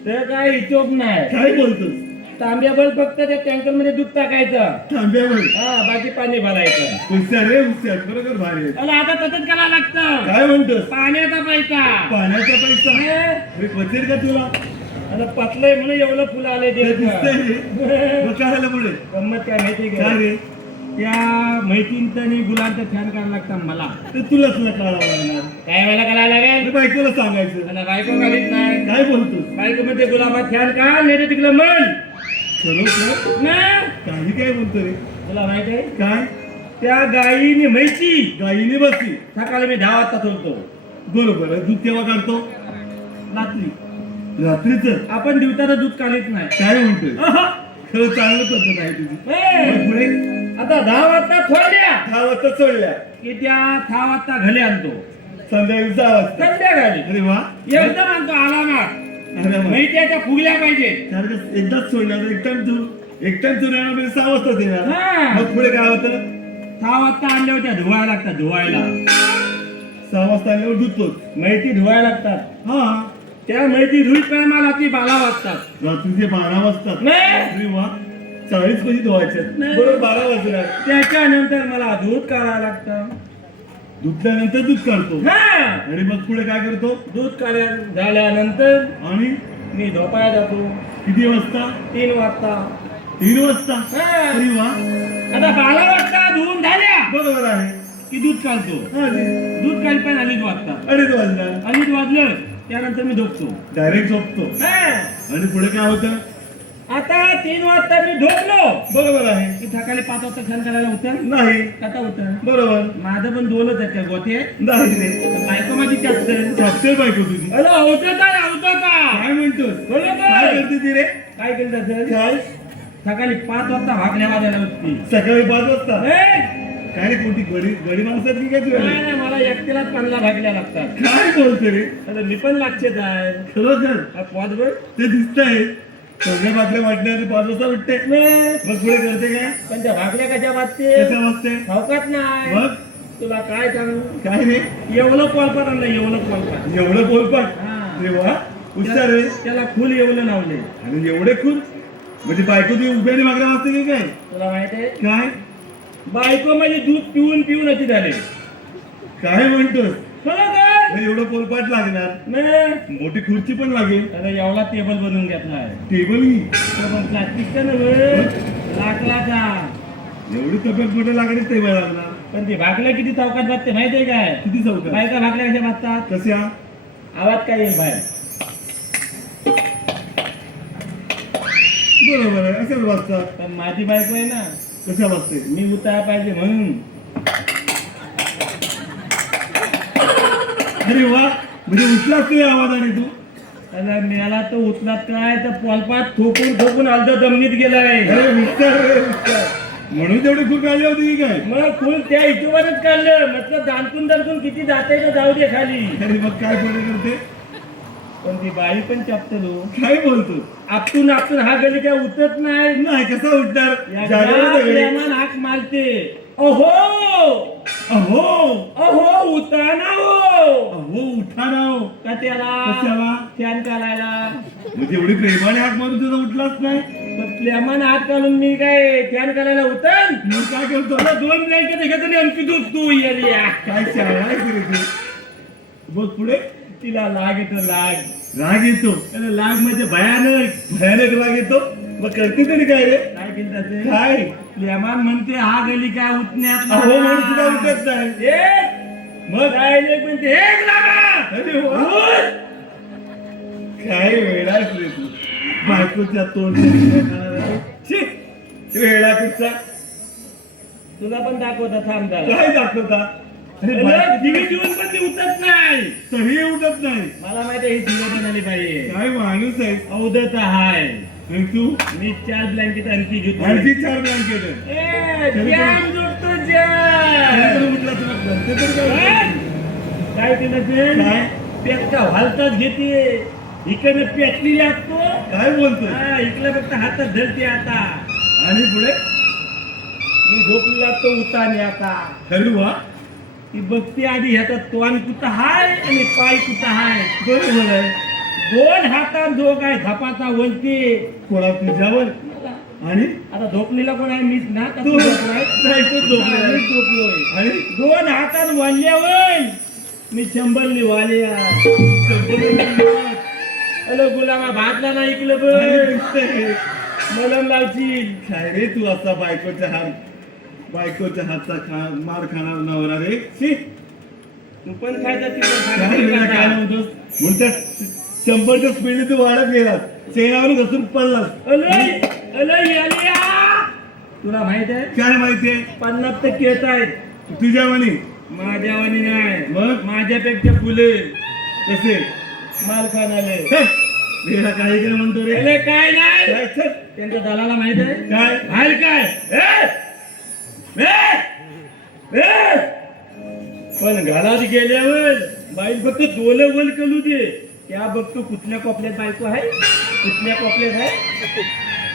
तर काय हिशोब नाही. काय बोलतोस तांब्याभर फक्त त्या टँकर मध्ये दूध टाकायचं. थांब्यावर हा बाकी पाणी भरायचं. हुशार रे हुशार खरोखर भारी आहे अरे आता तसंच करायला लागतं. काय म्हणतोस पाण्याचा पैसा. पाण्याचा पैसा हे? अरे पचेल का तुला आता पतलंय म्हणून एवढं फुलं आले ते दिसतंय ते. रे मग काय झालं पुढे गंमत काय माहिती काय का? रे त्या मैत्रींचं आणि गुलाबचं छान करायला लागतं मला. ते तुलाच तुला कळावं लागणार काय वेळेला करायला अरे लागेल. बायकोला सांगायचं मला बायको काढीत नाही. काय बोलतोस बायको मध्ये गुलाबात छान का नाही तर तिकडं मन खरोखर ना. काही काय बोलतो रे तुला माहित आहे काय त्या गायीने म्हैसी गाईने बसली सकाळी मी 10 वाजता सोडतो. बरोबर आहे दूध केव्हा काढतो रात्री रात्रीच आपण दिवसाचं दूध काढीत नाही. काय म्हणतोय अहं. खरं चांगलं पद्धत आहे तुझी ए, मग पुढे आता 10 वाजता सोडल्या 10 वाजता सोडल्या की त्या 6 वाजता घरी आणतो. संध्याकाळी 6 वाजता संध्याकाळी अरे वा एकदम आणतो आलामा. अरे वा. मैत्याच्या फुगल्या पाहिजे. सारखं एकदाच सोडणार एक टाइम तू येणार 6 वाजता येणार हा. मग पुढे काय होतं 6 वाजता आणल्या होत्या धुवायला लागतात. धुवायला 6 वाजता आल्यावर धुतोच मैती धुवायला लागतात. हा त्या मैती धुईत टायमाला ती 12 वाजतात. रात्रीचे 12 वाजतात नाही. अरे वा 40 कधी धुवायचे नाही. बरोबर 12 वाजणार त्याच्यानंतर मला दूध काढायला लागतं. धुतल्यानंतर दूध काढतो हा. आणि मग पुढे काय करतो दूध काढ्या झाल्यानंतर आणि मी झोपायला जातो. किती वाजता 3 वाजता. 3 वाजता हा. अरे वा आता 12 वाजता धुवून झाल्या बरोबर आहे की दूध काढतो. अरे दूध काढ पण 2:30 वाजता. 2:30 वाजणार 2:30 वाजलं त्यानंतर मी झोपतो. डायरेक्ट झोपतो हा. आणि पुढे काय होतं आता 3 वाजता मी झोपलो बरोबर आहे की सकाळी 5 वाजता छान करायला उतर. नाही आता उतर. बरोबर माझं पण 2च आहेत त्या गोते. नाही रे बायको माझी चापते. सापते बायको तुझी अरे होतं काय म्हणतोस बरोबर. काय करते ती रे काय केलं असेल काय सकाळी 5 वाजता भाकल्या वाजायला उठती. सकाळी 5 वाजता ए, काय रे कोणती गडी गडी माणसात की काय तुला नाही, नाही, मला एकट्यालाच 15 भाकल्या लागतात. काय बोलतो रे आता मी पण लागते काय खरोखर पोट बघ. ते दिसतंय सगळे बाटल्या वाटण्याचे 5 वाजता उठते मग पुढे करते काय पण त्या भाकऱ्या कशा वाजते कसं वाजते खावकात नाही मग तुला काय सांगू काय रे एवढं पोलपाट आणलं एवढं पोलपाट एवढं बोलपाट हा. रे वा हुशार रे त्याला फुल एवढं लावले आणि एवढे खूप म्हणजे बायको ती उभ्याने मागण्या वाजते की काय तुला माहित आहे काय बायको माझी दूध पिऊन पिऊन अशी झाले काय म्हणतोस खरं मग एवढं पोलपाट लागणार नाही मोठी खुर्ची पण लागेल अरे एवढा टेबल बनवून घेतला आहे टेबल पण प्लास्टिकचा नव्हे लाकडाचा एवढी तब्येत मोठं लागली टेबल लागणार पण ती भाकऱ्या किती चौकात वाजते माहितीये काय किती चौकात बायका भाकऱ्या कशा वाजतात कशा आवाज काय येईल बाहेर बरोबर आहे असंच वाजतात पण माझी बायको आहे ना कशा वाजते मी उतारा पाहिजे म्हणून अरे वा म्हणजे उठलाच ते आवाजाने तू त्याला मिळाला तो उचलात काय तर पोलपात थोकून थोकून अर्ध जमिनीत गेलाय अरे विचार रे विचार म्हणून तेवढी खूप काढली होती की काय मग फुल त्या हिशोबानेच काढलं म्हटलं दांतून दांतून किती जाते तर जाऊ दे खाली अरे मग काय पुढे करते पण ती बाई पण चपतलो काय बोलतो आपटून आपटून हा गली काय उतरत नाही नाही कसा उठणार या जागेवर सगळे. प्रेमान हाक मारते अहो अहो अहो उताना हो अहो उठा ना हो. का त्याला कशाला फॅन काढायला म्हणजे एवढी प्रेमाने हाक मारून तुझा उठलाच नाही पण प्रेमान हात घालून मी काय फॅन काढायला उतर मग काय करतो आता 2 ब्लँकेट घेतो आणि आणखी दूध तू येली काय शाळा आहे की रे तू बघ पुढे तिला लाग येतो लाग राग येतो अरे लाग म्हणजे भयानक भयानक राग येतो मग करते तरी काय रे काय केलं ते काय प्रेमान म्हणते हा गली काय उठण्यात अहो म्हणून तुला उठत नाही मग डायलेक्ट म्हणते एक लागा अरे वा. काय वेळा आहेस रे तू बायकोच्या तोंड वेळा कुठचा तुला पण दाखवता थांब काय दाखवता अरे बायको- दिवी देऊन पण ती उठत नाही तरी उठत नाही मला माहिती ही दिवी झाली पाहिजे काय माणूस आहे अवधत हाय आणि तू मी 4 ब्लँकेट आणखी घेतो आणखी 4 ब्लँकेट आहे जॅम जोडतो जॅम उठला तुला करते तर काय काय केलं ते काय? पेटका व्हालताच घेते इकडे पेटली लागतो काय बोलतोय हा, इकडे फक्त हातात धरते आता आणि पुढे मी झोपली लागतो उताने आता अरे वा ती बघते आधी ह्याचा तोंड कुठं हाय आणि पाय कुठं हाय बरोबर आहे 2 हातात जो काय झपाचा वलते कोणा तुझ्यावर आणि आता झोपलेला कोण आहे मीच ना का तू तू झोपलाय? नाही, तू झोपलाय. हा, मीच झोपलोय आणि 2 हातात वाल्यावर मी चंबलनी वाल्या हॅलो गुलामा भातला नाही ऐकलं आणि बघ दिसतंय. मलम लावची काय रे तू असा बायकोच्या हातचा मार खाणार नवरा रे शी. तू पण खायचा काय वेळा काय नव्हतंस म्हणून त्या 100च्या स्पीडने तू वाढत गेलास चेनावर घसरून पडलास तुला माहित आहे काय माहितीये 50% येत आहेत तुझ्या म्हणी माझ्या वाणी नाही मग? माझ्यापेक्षा फुले कसे माल खाणाले वेळा काही केलं म्हणतो रे अरे काय नाही काय छे? त्यांच्या दलाला माहित आहे काय बाहेर काय पण घरात गेल्यावर बाई फक्त वल करू दे त्या बघतो कुठल्या कोपऱ्यात बायको आहे कुठल्या कोपऱ्यात आहे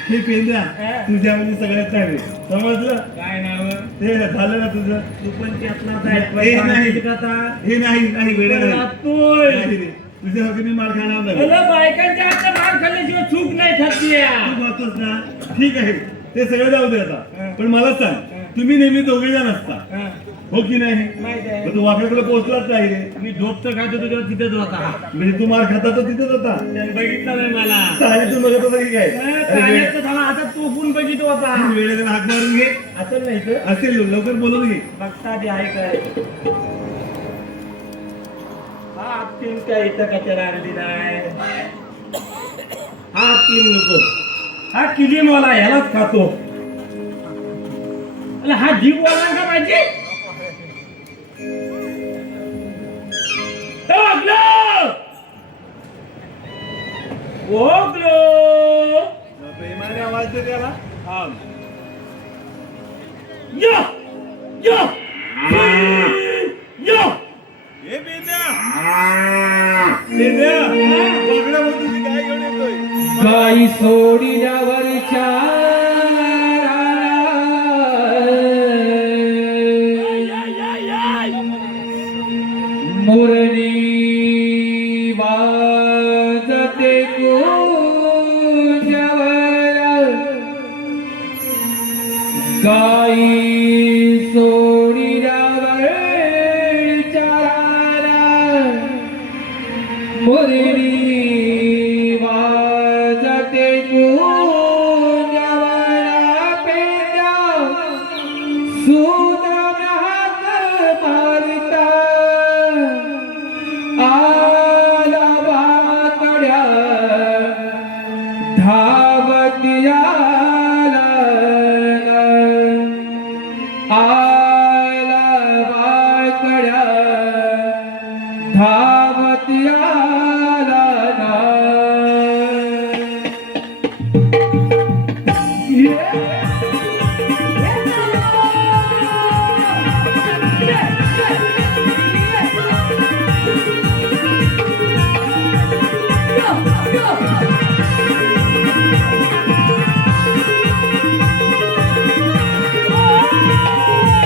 हे पेंद्या हा. तुझ्या म्हणजे सगळ्यात चांगले समजलं काय नाव ते झालं ना तुझं तू पण त्यातलाच हे आहे नाही. का आता? हे नाही वेळ नाही राहतोय. नाही रे. तुझ्यासारखं मी मार खाणार नाही अरे बायकांच्या हातात मार खाल्ल्याशिवाय चूक नाही खाती तू म्हणतोस ना ठीक आहे ते सगळं जाऊ दे आता हा. पण मला सांग तुम्ही नेहमी दोघे जण असता हो की नाही माहित आहे मग तू वाकड्याकडे पोहोचलाच नाही रे मी झोपचं खातो तुझ्या तिथेच होता म्हणजे तू मार खाता तर तिथेच होता त्याने बघितलं नाही मला आणि तू बघत होता की काय अरे पाण्याचं थांबा आता तो पण बघित होता वेळेला हाक मारून घे असं नाही तर असेल लवकर बोलून घे बघता बी आहे काय हा तीन काय इथं कशाला आणली नाही हा तीन नको हा किलीमवाला ह्यालाच खातो अरे हा जीववाला का पाहिजे प्रेमाने आवाज दे त्याला यो यो यो हे पेंद्या पेंद्या वाकड्या बोलतो काय घेऊन येतोय गाई गाई सोडिल्यावरच्या मुरली वाजते कुंजवर गाई सोडिल्यावरच्या मुरली वाजते कुंजवरा पेंड्या सुदाम्या हात मारता आला वाकड्या धावत आला आला वाकड्या धावत आला ना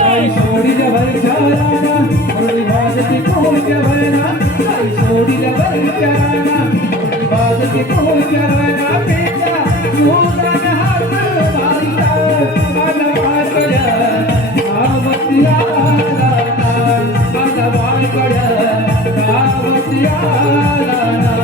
आई सोडील्या वरच्याला मुरली वाजते कुंजवरा आई सोडील्या वरच्याला मुरली वाजते कुंजवरा पेंड्या सुदाम्या हात मारिता आला वाकड्या धावत आला ना आला वाकड्या धावत आला ना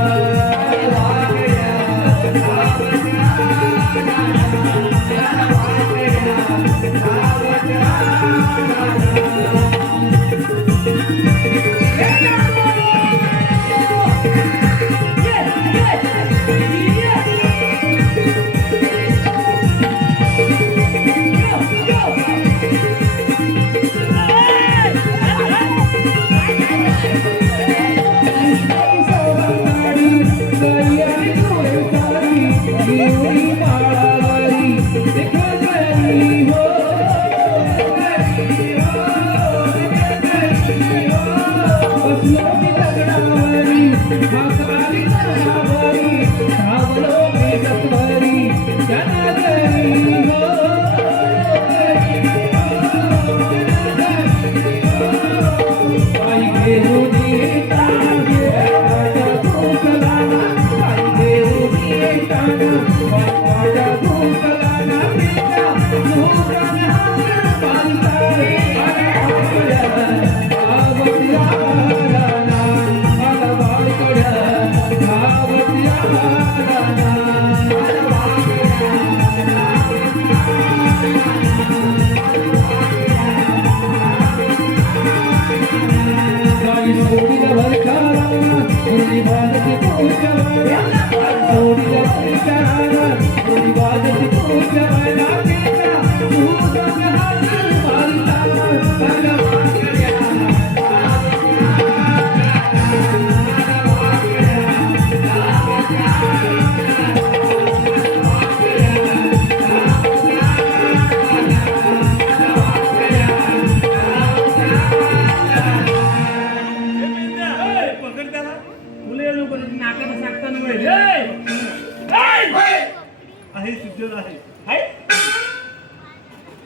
आहे सुजल आहे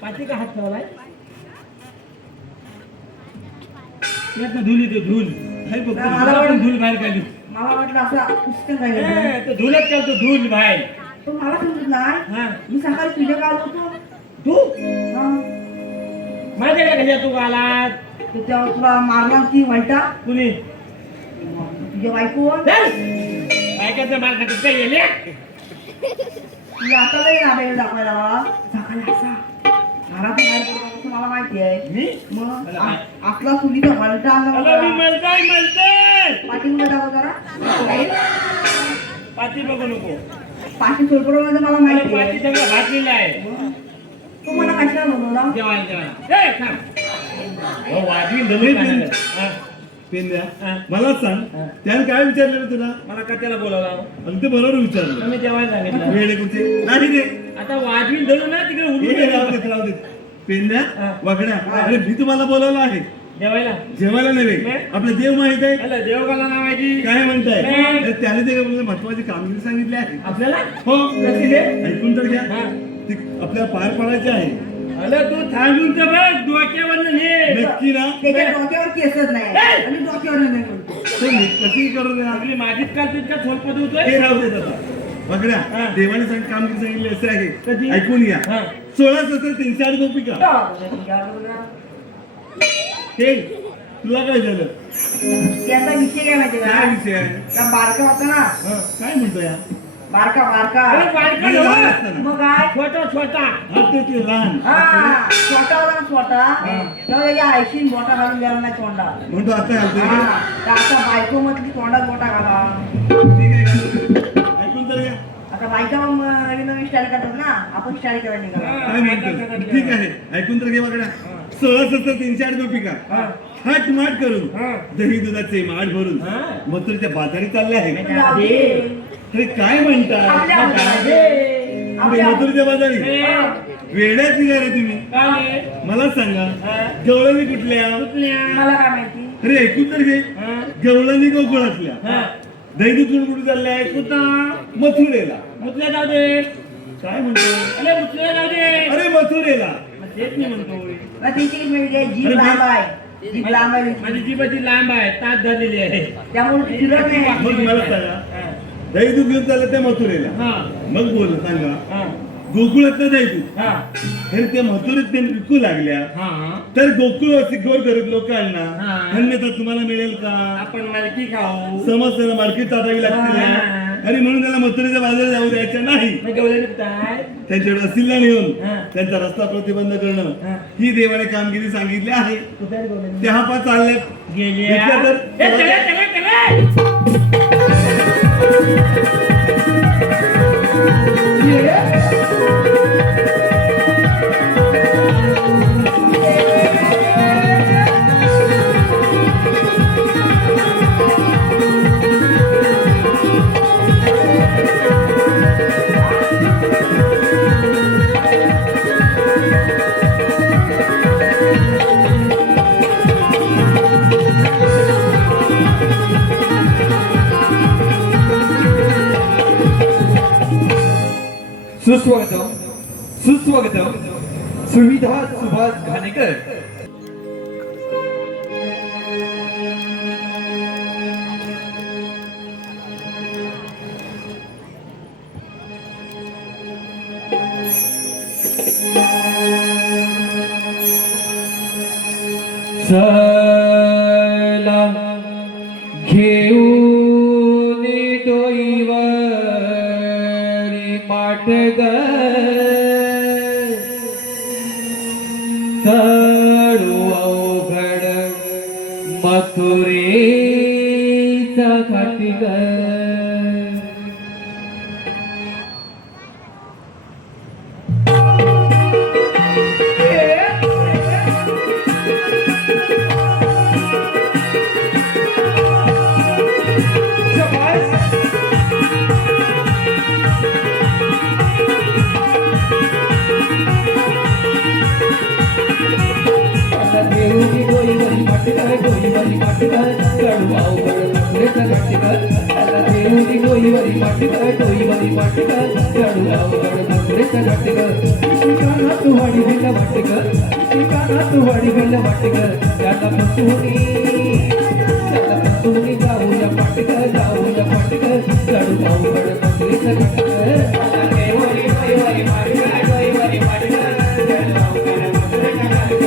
पाठी का हात ठेवलाय यातनं धूल येते धूल आहे बघ मला पण धूल बाहेर काढली मला वाटलं असा पुस्तक आहे तो धूलच करतो धूल बाहेर तो मला समजत नाही हा मी सकाळी तुझ्या काल होतो तू हा. माझ्याकडे कशा तू आला तर तेव्हा तुला मारला ती वलटा कुणी तुझ्या बायको ऐकायचं मार खातात काय येले ती आता नाही नाटक दाखवायला मला सकाळी असा घरात बाहेर पडतो असं मला माहिती आहे मी मग आपला चुलीचा वलटा अगं मी आणला म्हणताय पाठीमध्ये दाखव जरा पाठी बघू नको पाठी सोडपडवलं मला मला माहिती पाठी आहे सगळं घातलेलं आहे तो मला कशाला बनवला जेवायला जेवायला ए थांब हो वाजवी धरून काढायला. हा. पेंद्या हा. मला सांग त्याने काय विचारलं तुला मला का त्याला बोलावला आणि ते बरोबर विचारलं तुम्ही जेवायला सांगितलं वेळे कुठे नाही रे आता वाजवी धरून ना तिकडे हे उडून राहू देत पेंद्या हा. वागड्या अरे मी तुम्हाला बोलवलं आहे जेवायला नव्हे आपलं देव माहित आहे देवकाला नावाची काय म्हणताय नाही. तर त्याने ते आपल्याला महत्वाची कामगिरी सांगितली आहे आपल्याला हो कशी रे? ऐकून तर घ्या हा. ती आपल्याला पार पाडायची आहे अरे तू थांबून तर बघ डोक्यावर नक्की ना त्याच्या डोक्यावर केसच नाही आणि डोक्यावर नाही म्हणतो तर मी कशी करू दे आपली माझीच का तुझ्या झोलपत होतोय हे राहू देत आता बघड्या हा. देवाने कामगिरी सांगितली असं आहे कधी? ऐकून घ्या हा. 16 सत्र 308 गोपिका हे तुला काय झालं त्याचा विषय काय माहिती काय का विषय आहे त्या बारका होता ना हा, काय म्हणतो या बारका अरे बारका म्हणजे लहान नव्हं. असताना. मग काय छोटा हा ते लहान हा छोटा होता ना छोटा तेव्हा त्याच्या आईशी बोटा घालून द्यायला नाही तोंडा म्हणतो आता घालतोय का? हा तर आता बायको म्हटली तोंडात बोटा घाला ठीक आहे का? ऐकून तर घ्या आता बायका मग नवीन नवीन स्टाईल करतात ना आपण स्टाईल करायला निघाला काय म्हणतो ठीक आहे ऐकून तर घे बघड्या 16 सत्र 308 गोपिका हट माट करून दही दुधाचे माठ भरून मथुरेच्या बाजारी चालले आहे जाऊ दे. अरे काय म्हणता आपल्या पुढे आपल्या मथुरेच्या बाजारी वेड्यात निघाले तुम्ही मला सांगा गवळणी कुठल्या मला काय माहिती अरे ऐकून तर घे गवळणी गोकुळातल्या दही दूध कुठे चालले आहे मथुरेला मुतल्या जाऊ दे काय म्हणतो अरे मुतल्या जाऊ दे अरे मथुरेला तेच नाही म्हणतो मग तिची मिळते जीभ लांब आहे जीभ लांब आहे माझी जीवाची लांब आहे ताट झालेली आहे त्यामुळे ती फिरत नाही मग मला सांगा दही दूध घेऊन चाललं त्या मथुरेला हा मग बोल सांगा हा गोकुळातलं दही दूध हा हे त्या मथुरेत ते विकू लागल्या हा तर गोकुळवासी गोर गरीब लोकांना हा. अन्यथा तुम्हाला मिळेल का आपण मालकी खाऊ समजतं मार्केट टाकावी लागते हा. आणि म्हणून त्याला मथुरेच्या बाजारात जाऊ द्यायच्या नाही मग गवळणी काय त्यांच्याकडे असिलला नेऊन हा. त्यांचा रस्ता प्रतिबंध हा. करणं ही देवाने कामगिरी सांगितली आहे कुठे रे गवळणी? त्या पा चालल्या गेली घेतल्या तर सुस्वागतम सुस्वागतम सुविधा सुभाष घाणेकर चला घेऊन डोईवरी माटग चढू अवघड मथुरेचा घाटिग देऊनी डोईवरी माटग डोईवरी माटग चढू अवघड मथुरेचा घाटिग देऊनी डोईवरी माटग डोईवरी माटग चढू अवघड मथुरेचा घाटिग ठिकाणा तू वाडी बेल वाटिग ठिकाणा तू वाडी बेल वाटिग त्याला पसुनी जाऊया पाटिग चढू अवघड मथुरेचा घाटिग देऊनी डोईवरी माटग डोईवरी माटग चढू अवघड मथुरेचा घाटिग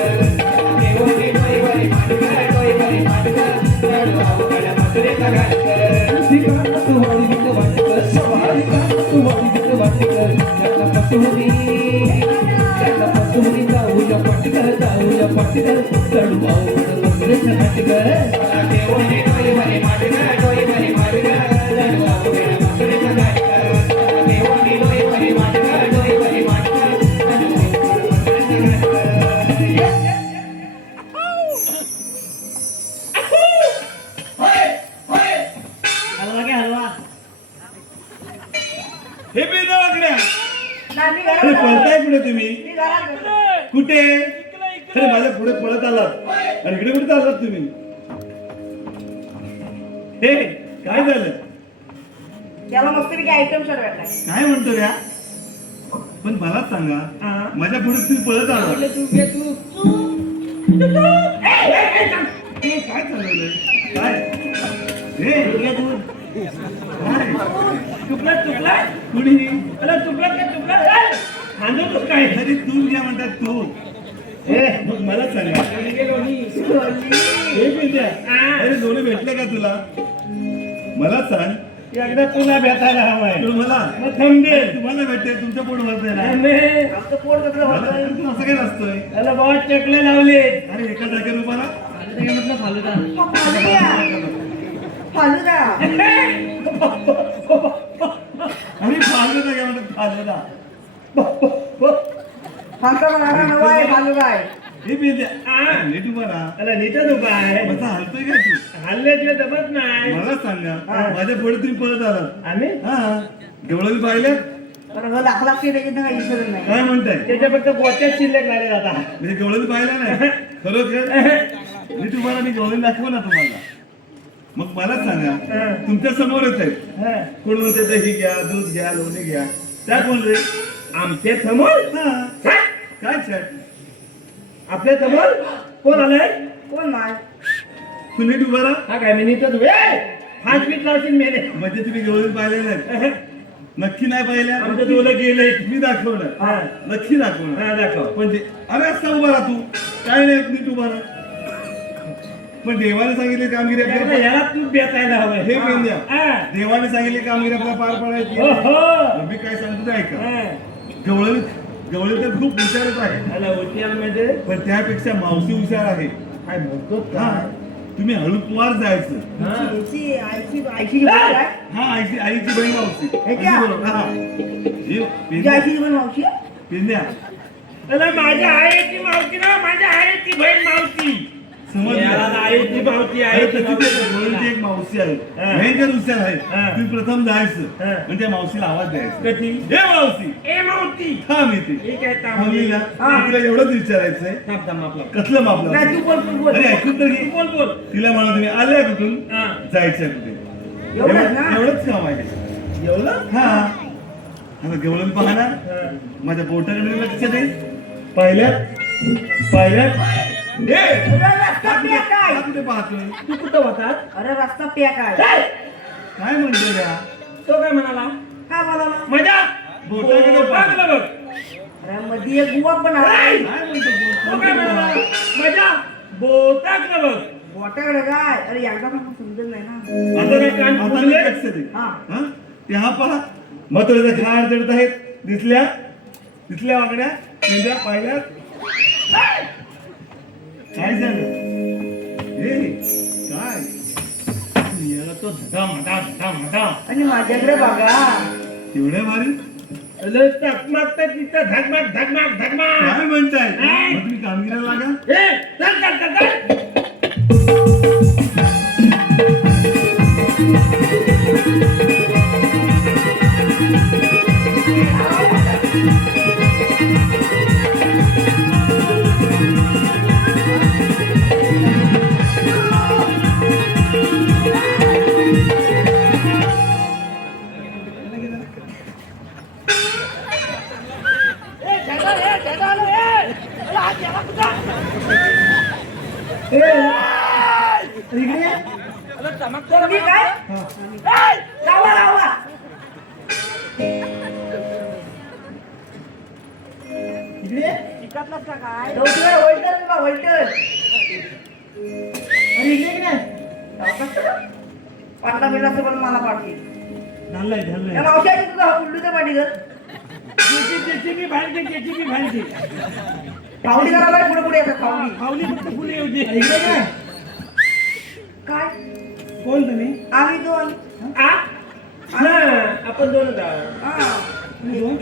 हलवा घे हलवा हे बी दवाखान्या नाही, मी अरे घरात पळताय कुठे तुम्ही मी घरात कुठे अरे माझ्या पुढे पळत आलात आणि इकडे कुठे चाललात तुम्ही? हे काय झालं? त्याला मस्तपैकी आयटम शर्ट भेटलाय. काय म्हणतो रे? पण मला सांगा, हा. माझ्या पुढे तुम्ही पळत आला म्हटलं तू घे तू. काय चालवलंय? काय हे घे तू. काय? कुणी काय तरी तू घ्या म्हणतात तू. मग मला सांगा, हे पिंट्या, अरे दोन्ही भेटले का तुला? मला सांग. एकदा तुला भेटायला हवाय पण मला मग थांबे तुम्हाला भेटते, तुमच्या पोट भरतंय ना. आमचं पोट कसं मला होतंय? तू असं काय नसतोय. त्याला बाबा चकले लावले अरे एका जागेवर उभा राहा. फालुदा घे म्हटलं फालुदा. फालुदा. आणि फालुदा घ्या म्हणतात, फालुदा. फालुदा मला नवा आहे फालुदा आहे. हे पिंट्या, नीट उभा राहा. त्याला नीटच उभा आहे माझा हलतोय काय तू? हल्ल्याशिवाय दमत नाही मला सांगा, माझ्या पुढे तुम्ही पळत आलात. आम्ही हा गवळणी पाहिलं? तर हो लाख लाख त्याच्यात काही विसरत नाही. काय म्हणताय? त्याच्या फक्त गोट्यात शिल्लक झाले आता म्हणजे गवळणी पाहिलं नाही खरोखर? मी तुम्हाला मी गवळणी दाखव ना तुम्हाला. मग मला सांगा, तुमच्या समोरच आहे. कोण म्हणते दही घ्या, दूध घ्या, लोणी घ्या. त्या कोण रे? आमच्या समोर हा. काय छाट? आपल्या समोर कोण आलंय कोण नाही. तू नीट उभा राहा. हा काय मी नीटच उभे हात पीठ लावशील मेले म्हणजे तुम्ही गवळणी पाहिले नाही? नक्की नाही पाहिल्या? आमचं डोलं गेलंय मी दाखवणार. हा. नक्की दाखवणार. हा दाखव पण अरे असता उभा राहा तू. काय नाही नीट उभा राहा. पण देवाने सांगितले कामगिरी त्याला आपल्याला याला तू बेसायला हवंय हे पेंद्या. हा. देवाने सांगितले कामगिरी आपल्याला पार पाडायची. ओहो. मी काय सांगतो ते ऐका. हा. गवळणी गवळणी तर खूप हुशारच आहे, त्याला उद्यान म्हणजे पण त्यापेक्षा मावशी हुशार आहे. काय म्हणतो हा. काय तुम्ही हळूवार जायचं. हा. आईची आईची बोल आहे. हा आईची बहीण मावशी. हे क्या? अगदी बरोबर. हा. हे तुझी पेंद्या, आईची पण मावशी आहे? पेंद्या त्याला माझ्या आईची मावशी ना माझ्या आईची बहीण मावशी समजलं? याला आईची मावशी अरे आईची तशी ते मावशी. गवळणीची एक मावशी आहे, हा. भयंकर हुशार हा. आहे. तुम्ही प्रथम जायचं हा. आणि त्या मावशीला आवाज द्यायचा. कधी हे मावशी ए मावशी थांब इथे. ठीक आहे थांबली ना? हा. तिला एवढंच विचारायचंय, थांब थांब आपला कसलं मापलं? नाही तू बोल तू बोल. अरे ऐकून तर घे. बोल बोल तिला म्हणा तुम्ही आल्या कुठून, हा. जायचंय कुठे. एवढंच ना? एवढंच काम आहे. एवढं हा आता गवळण पाहणार, हा. माझ्या बोटाकडे लक्ष दे. पाहिल्यात पाहिल्यात ए! अरे रस्ता हा पॅक आहे. कुठे पाहतोय? तू कुठं होता अरे रस्ता पॅक आहे. काय म्हणतो या तो काय म्हणाला काय बोलाला? मजा बोटाकडे पाह. बघ बघ अरे मध्ये एक बुवा पण आहे. काय म्हणतो तो काय म्हणाला बोट? मजा बोटाकडे बघ बोटाकडे काय? अरे एकदा पण समजत नाही ना. आता आता मी लक्ष दे. हा. हा? ते हा पहा मथुरेचा खाड जडत आहेत. दिसल्या दिसल्या वागड्या पेंद्या पाहिल्या. काय झालं? हे काय याला तो धडा आणि माझ्याकडे बघा. एवढ्या भारी धगमाग तर तिथं धगमाग धगमाग धगमाग काय म्हणताय? मग तुम्ही कामगिरीला लागा. ए चल चल चल चल इकडे ये. तुम्ही काय? लावा लावा. इकडे ये. शिकतलास का काय? लवकर वैटर का वैटर? अरे इकडे की नाही पाटला बिलाचं पण मला पाडते. झालंय या झालंय मावशाची तुझा पुल्लूचं पाठी कर. जेसीबी भांडते फावडी करायला पुढे पुढे येतात फावडी. खावली फक्त फुले होती इकडे काय? काय? कोण तुम्ही आम्ही दोन. आ हा आपण दोन आहोत. हा.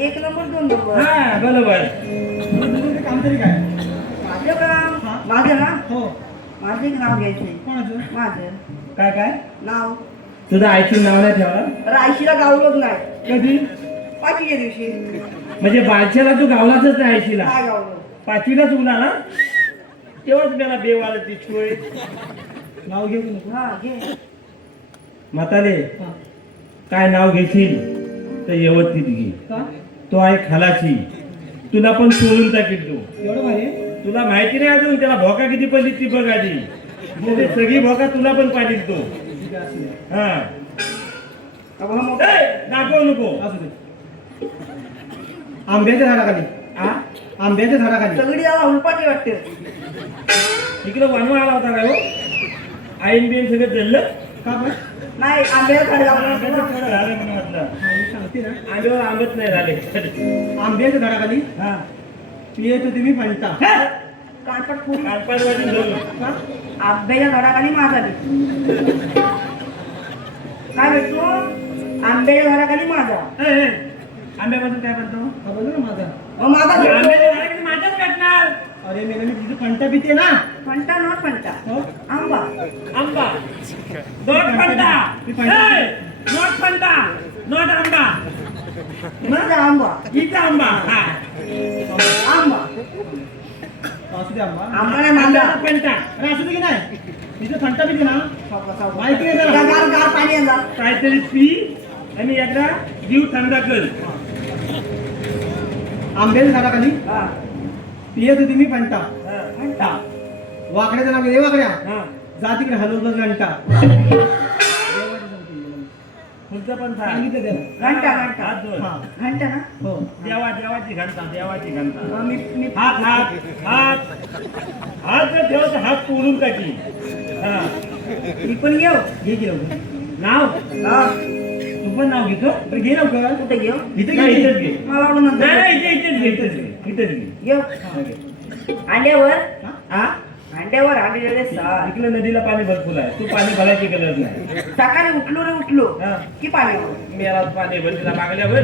एक नंबर दोन नंबर. हा बरोबर काम तरी काय माझं काम माझं ना हो माझं एक नाव घ्यायचंय. कोणाचं माझं काय काय नाव. तुझं आईची नाव नाही ठेवला अरे आईशीला गावलोच नाही. कधी पाचवीच्या दिवशी म्हणजे बादशाला तू गावलाच नाही आईशीला काय गावलो? 5वीला चुकला ना तेव्हाच मला बेवाला दिसतोय. नाव घेऊ नको. हा घे. म्हातारे हा. काय नाव घेशील तर व्यवस्थित घे. का? तो आहे खलाशी, तुला पण सोडून टाकील तो. एवढं भारी? तुला माहिती नाही अजून त्याला भोका किती पडली ती बघ आधी. म्हणजे सगळी भोका तुला पण पाडील तो. ठीक आहे, असू दे. हा अगं हा मोठा. ए, दाखव नको. असू दे. आंब्याच्या झाडाखाली. हा आंब्याच्या झाडाखाली. सगळी याला उलपाटी वाटते. इकडे वानवा आला होता काय हो? आईन बिन सगळं जल्लं. का बरं? नाही आंब्याला झाड लावलं आंब्याचं थोडं झालं म्हणून म्हटलं. हा, मी सांगते ना. आंब्यावर आंबत नाही झाले. आंब्याच्या झाडाखाली हा पियत होती मी फंटा. कानपट पुरी. कालपाडवाडी धरून. का? आंब्याच्या झाडाखाली माझा काय भेटतो? आंब्याच्या झाडाखाली माझा. ए, ए, आंब्यापासून काय करतो? हा, बोललो ना माझा. मग माझा भेटतो. आंब्याच्या झाडाखाली माझ्याच भेटणार. अरे मेला मी तिथे फंटा पिते ना. Fanta not Fanta. हो? आंबा. आंबा not Fanta. Me Fanta. A, not Fanta not आंबा. माझा आंबा. इथं आंबा. हा. आंबा. असू दे आंबा. आंबा नाही माझा. आंब्याचा फंटा. अरे असू दे की नाही. तिथे फंटा पिते ना. माहिती आहे गार जरा. गार गार पाणी आणला. काहीतरी पी आणि एकदा जीव थंडा कर. आंब्याच्या झाडाखाली हा. पियत होती मी फंटा. हा. फंटा. वाकड्याचं नाव घे वाकड्या. हा. जा तिकडे हलवलं घंटा. पुढचं पण सांग. सांगितलं त्याला. घंटा घंटा. हात जोड. हा. घंटा ना. हो. देवाची घंटा देवाची घंटा. मी हात हात हात हात जर ठेवत हात तोडून टाकी. हा. मी पण घेऊ. घे की लवकर. नाव हा. तू पण नाव घेतो. बरं घे लवकर. कुठे घेऊ? इथे नाही, घे. इथेच घे. मला वाटलं नंतर. नाही नाही, इथेच घे इथेच घे इथेच घे. घेऊ. अंड्यावर हा अंड्यावर आलेले साल. इकडे नदीला पाणी भरपूर आहे. तू पाणी भरायची गरज नाही. सकाळी उठलो रे उठलो हा. की पाणी आलं. मेला पाणी भर तिला मागल्यावर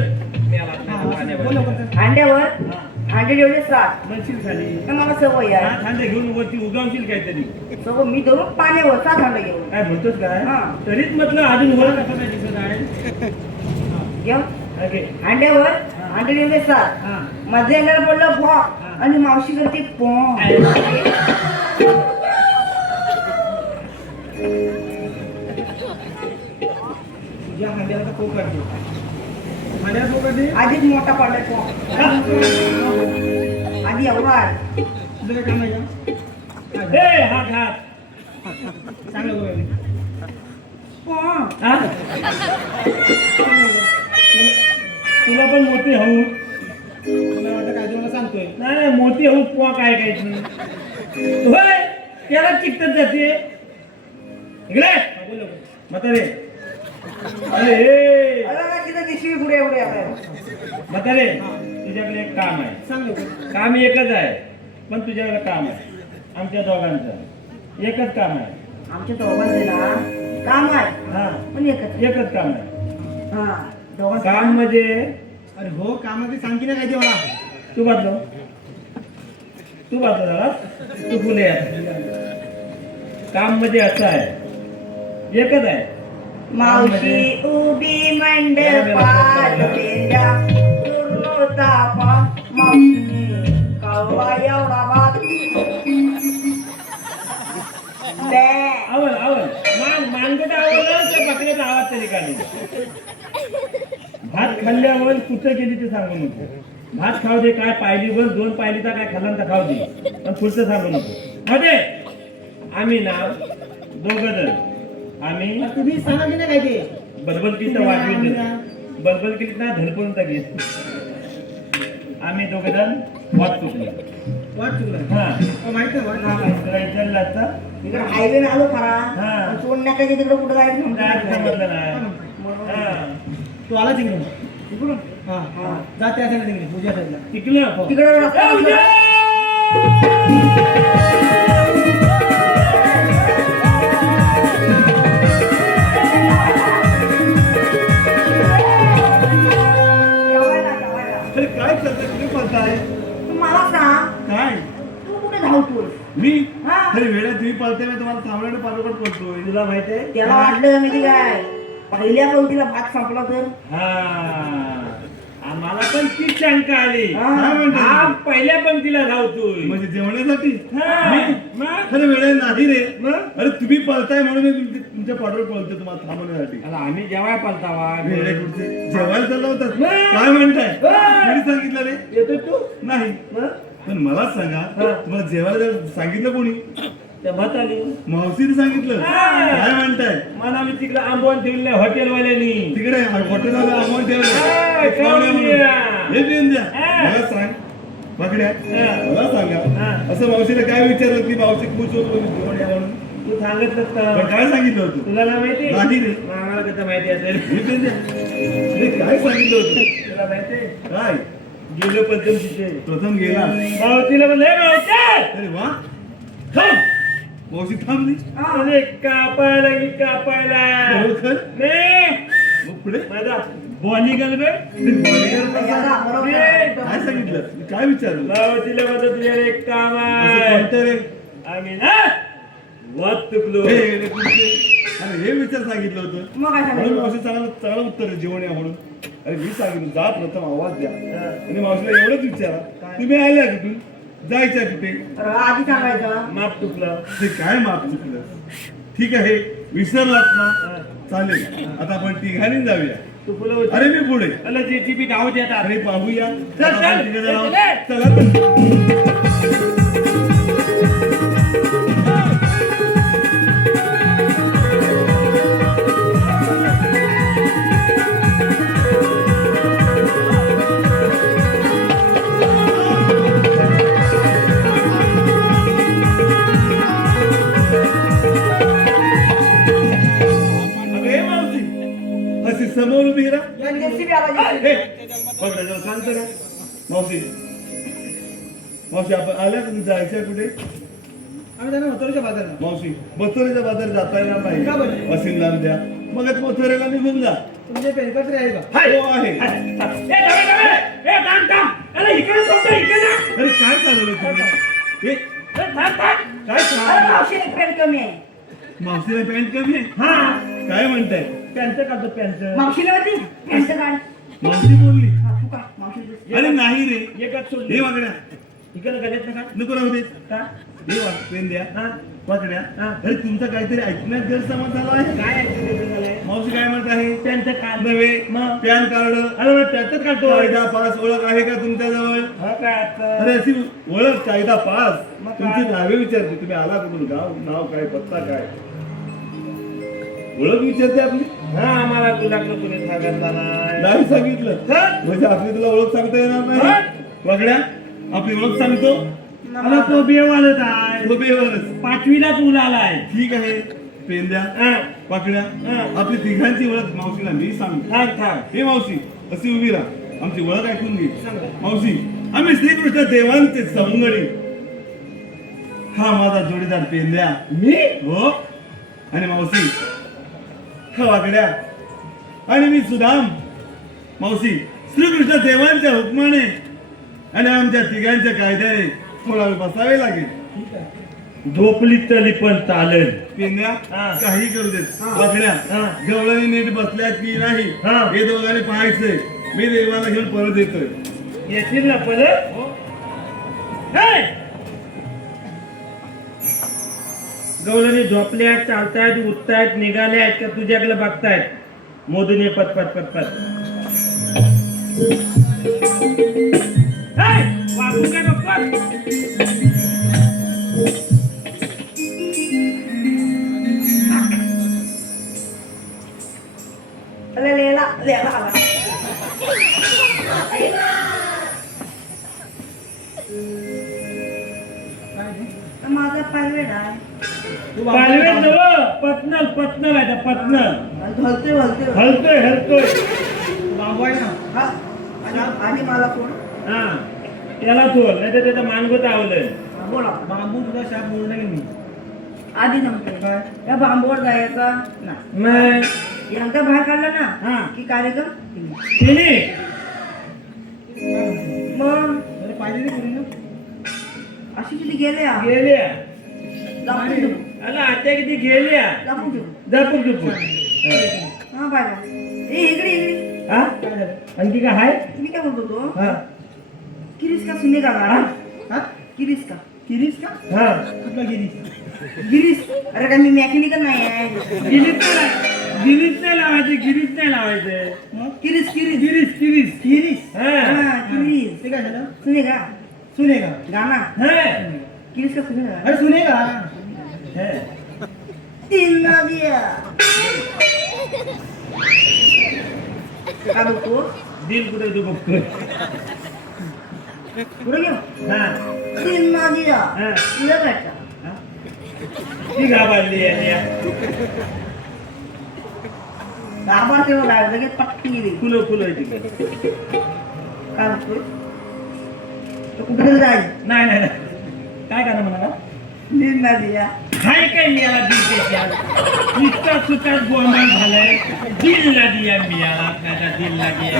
मेला पाणी बोल भर. लवकर. अंड्यावर हा. अंडे जेवढे सात. म्हणशील खाली. तर मला सवय आहे. खांदे घेऊन वरती उगावशील काहीतरी. सगळं मी धरून पाण्यावर सात अंडे घेऊन काय म्हणतोस काय हा. तरीच म्हटलं अजून वर कसं नाही दिसत आहे. घेऊ. ओके. अंड्यावर अंडे जेवढे सात. हा. माझ्या अंड्याला पडलं भॉ आणि मावशी करते पॉ. तुझ्या हांड्याला तर खूप काढते. हांड्याला खूप काढते. आधीच मोठा पडलाय पॉ. आधी एवढा आहे. तुझं काय काम आहे का? ए, हात हात. सांग लवकर. पॉ. हा? तुला पण मोठी हऊ. मला वाटतं काय ते मला सांगतोय. नाही नाही, मोठी हऊ पुवा काय काय ती. होय त्याला चिकटत जाते. इकडे हा, बोल लवकर. म्हातारे. अरे ए, अरे ना तिथं दिसवी पुढे एवढे आहे. म्हातारे तुझ्याकडे एक काम आहे. सांग लवकर. काम एकच आहे पण तुझ्याकडे काम आहे. आमच्या दोघांचं एकच काम आहे. आमच्या दोघांचे ना काम आहे हा पण एकच. एकच काम आहे. हा दोघांचं काम म्हणजे अरे हो कामाची सांग की नाही काय ते मला. तू बांधलो झाला तू फुले. काम म्हणजे असं आहे एकच आहे. मावशी उभी मंडपात पेंड्या पूर्ण तापा मावशी कावळा एवढा भात बे. आवड मानगट आवडलं तर बकऱ्याचा आवाज तरी काढली. भात खाल्ल्यावर कुठं गेली ते सांगू नको. भात खाऊ दे काय पाहिली वर 2 पाहिली तर काय खाल्लं तर खाऊ दे पण पुढचं सांगू नको. मध्ये आम्ही ना दोघं जण आम्ही तुम्ही सांगा की नाही काय ते. बलबल किती वाजवी बलबल किती ना धडपडून टाकेल. आम्ही दोघं जण वाट चुकली. वाट चुकलं. हा माहित नाही वाट. तुला विचारलं असतं इकडे हायवे आलो हा. खरा सोडण्याकडे तिकडे कुठं काय जायचं समजलं नाही. हा. तू आला तिकडे. तिकडून हा हा. जा त्या साईडला तिकडे पूजा साईडला. टिकलं तिकडे रस्ता नसला. जेवायला. अरे काय करताय तुम्ही बोलताय तू मला सांग काय तू कुठे धावतोय? मी हा. अरे वेळा तुम्ही पळते मी तुम्हाला थांबल्याने पाठोपाठ पळतोय. तुला माहिती आहे त्याला वाटलं का माहिती काय पहिल्या पंक्तीला भात संपला तर हा आम्हाला पण तीच शंका आली. काय म्हणतो? हा पहिल्या पंक्तीला धावतोय. म्हणजे जेवण्यासाठी हा, मग? खरं वेळ नाही रे. मग? अरे तुम्ही पळताय म्हणून मी तुमच्या पाठवर पळतो तुम्हाला थांबवण्यासाठी. अला, आम्ही जेवाय पालतावा. वेडे कुठचे? जेवायला चालला होतात काय म्हणताय? कोणी सांगितलं रे? येतो तू नाही मग? पण मला सांगा तुम्हाला जेवायला सांगितलं कोणी? त्या भात आली मावशीने सांगितलं काय म्हणताय? मला मी तिकडे आंबवून ठेवले हॉटेलवाल्यांनी. तिकडे हॉटेलला अमाऊंट हा, ठेवलं खाऊन या. हे देऊन द्या हा. मला सांग पकड्या हा. मला सांगा हा. असं मावशीने काय विचारलं की मावशी खुश होतो जेवण या म्हणून तू सांगितलं पण तर काय सांगितलं होतं? तुला नाही माहिती? नाही रे. मग आम्हाला कसं माहिती असेल? हे देऊन द्या. हे काय सांगितलं होतं? तुला माहिती? काय गेलो पंचम तिथे प्रथम गेला मावतीला म्हणले मावते अरे वा थांब. मावशी थांबली अरे कापायला की कापायला खरोखर नाही मग पुढे माझा बॉली गलबे याला बरोबर आहे. काय सांगितलं काय विचारलं मावतीला म्हणतो तुझ्या एक काम असं आहे कोणतं रे? आम्ही ना वाद तुकलो हे रे तुमचे. अरे हे विचार सांगितलं होतं मग काय म्हणून सांगितलं? मावशी चांगलं उत्तर आहे जेवण या म्हणून. अरे मी सांगितलं जा प्रथम आवाज द्या आणि मावशीला एवढंच विचारा तुम्ही आल्या कुठून जायच्या कुठे अरे आधी सांगायचं. माप तुकलं ते काय माप चुकलं ठीक आहे विसरलात ना चालेल आता आपण तिघांनी जाऊया तुकलो होतं. अरे मी पुढे अला JCB धाव देतात अरे पाहूया चल, आता आपण चल. तिघं जाऊ. चल. चला तर. अगं हे मावशी अशी समोर उभी राहा JCB आला JCB. हे, बघ ना, जरा शांत राहा. मावशी मावशी आपण आल्या का तुम्ही जायचं कुठे आम्ही त्यांना होतोच्या बाजारला. मावशी मथुरेच्या बाजार जाता येणार का बरं? नाही असीम लांब द्या मग आता मथुरेला निघून जा तुमचे पेनकत्र आहे का? हो आहे अरे काय चालवलं तुम्ही हे, काय अरे चालवलं? मावशीला पेन कमी आहे. मावशीला पॅन्ट कमी आहे हा काय म्हणताय पॅन्ट काढतो पॅन्ट मावशीला होती पेंट काढ. मावशी बोलली हा, तू काढ. मावशीला अरे नाही रे एकच हे सोडली वागड्या इकडे गल्यात नका नको राहू दे का हे वाग पेन द्या हा वागड्या हा. अरे तुमचा काहीतरी ऐकण्यात गैरसमज झाला आहे काय ऐकलं झालंय मावशी काय म्हणत आहे पॅन्ट काढ नव्हे मग? पॅन कार्ड अरे मग पॅन्टच काढतो कायदा पास ओळख आहे का तुमच्या जवळ हा काय आता? अरे अशी ओळख कायदा पास मग तुमची काय? नावे विचारते तुम्ही आला कुठून गाव नाव काय पत्ता काय ओळख विचारते आपली हा आम्हाला गुलाबला कुणी सांगितला नाही नाही सांगितलं हा? म्हणजे आपली तुला ओळख सांगता येणार नाही वागड्या आपली ओळख सांगतो अरे तो बेवालच आहे तो बेवरच पाचवीलाच उलालाय ठीक आहे पेन द्या हा पाकड्या हा. आपली तिघांची ओळख मावशीला मी सांगतो थांब थांब हे मावशी अशी उभी राहा आमची ओळख ऐकून घे सांगा. मावशी आम्ही श्रीकृष्ण देवांचे सवंगडी हा माझा जोडीदार पेंद्या मी हो आणि मावशी हा वाकड्या आणि मी सुदाम मावशी श्रीकृष्ण देवांच्या हुकमाने आणि आमच्या तिघांच्या कायद्याने थोडा वेळ बसावे लागेल झोपली तरी पण चालेल पेंद्या हा. काही करू देत वाकड्या हा. गवळणी नीट बसल्या की नाही हा. हे दोघांनी पाहायचंय मी देवाला घेऊन परत येतोय येतील ना परत हे! गवळणी झोपल्यात चालतायत उठतायत निघाल्यात का तुझ्याकडे बघतायत मोदून ये पटपट पटपट हे! वागू काय बघतो अरे लेला लेला आला. माझा पायवेड आहे. पालवे नव पटनल पटनल आहे पटनल हलते हलते हलतोय हलतोय बाबू आहे ना. हा आणि मला कोण हा त्याला थोड नाही तर त्याचं मानगोत आवलं हा, बोला बांबू तुझा शाप मोडला की मी. आधी नव्हते काय? या बांबूवर जायचा ना मग यांचा बाहेर काढला हा. ना की कार्यक्रम तिने मग अरे पाहिजे नाही कोणी ना. अशी किती गेले हा. गेल्या लपून ठेवू. अला आता किती गेल्या लपून ठेवू. जपून जपून हा पाहिजे ए इकडे इकडे हा आणखी काय आहे मी काय बोलतो तो हा किरीस का सुने का हा? हा किरीस का किरीस का हा कुठला गिरीस गिरीस अरे काय मी मेकॅनिकल नाही आहे गिरीच नाही लावायचे गिरीच नाही लावायचे किरीस किरीस गिरीस गिरीस किरीस हा. हा किरीस ते काय झालं सुनेगा सुनेगा गाना हा. किरीस का सुनेगा अरे सुनेगा हा. तीन नदिया काय बोलतो दिल कुठे तू बघतोय पुढे घेऊ हा तीन नदिया हा. तुला भेटला ती घाबरली आहे गाभार तेव्हा काय लगेच पटकी गेली फुलं फुलं आहे तिकडे काय बोलतोय तो कुठे जाईल नाही नाही नाही. काय करा म्हणाला तीन नदिया काय काय मिळाला दिल नुसता सुटात गोंधळ झालाय दिलला दिया मिळाला माझा दिलला दिया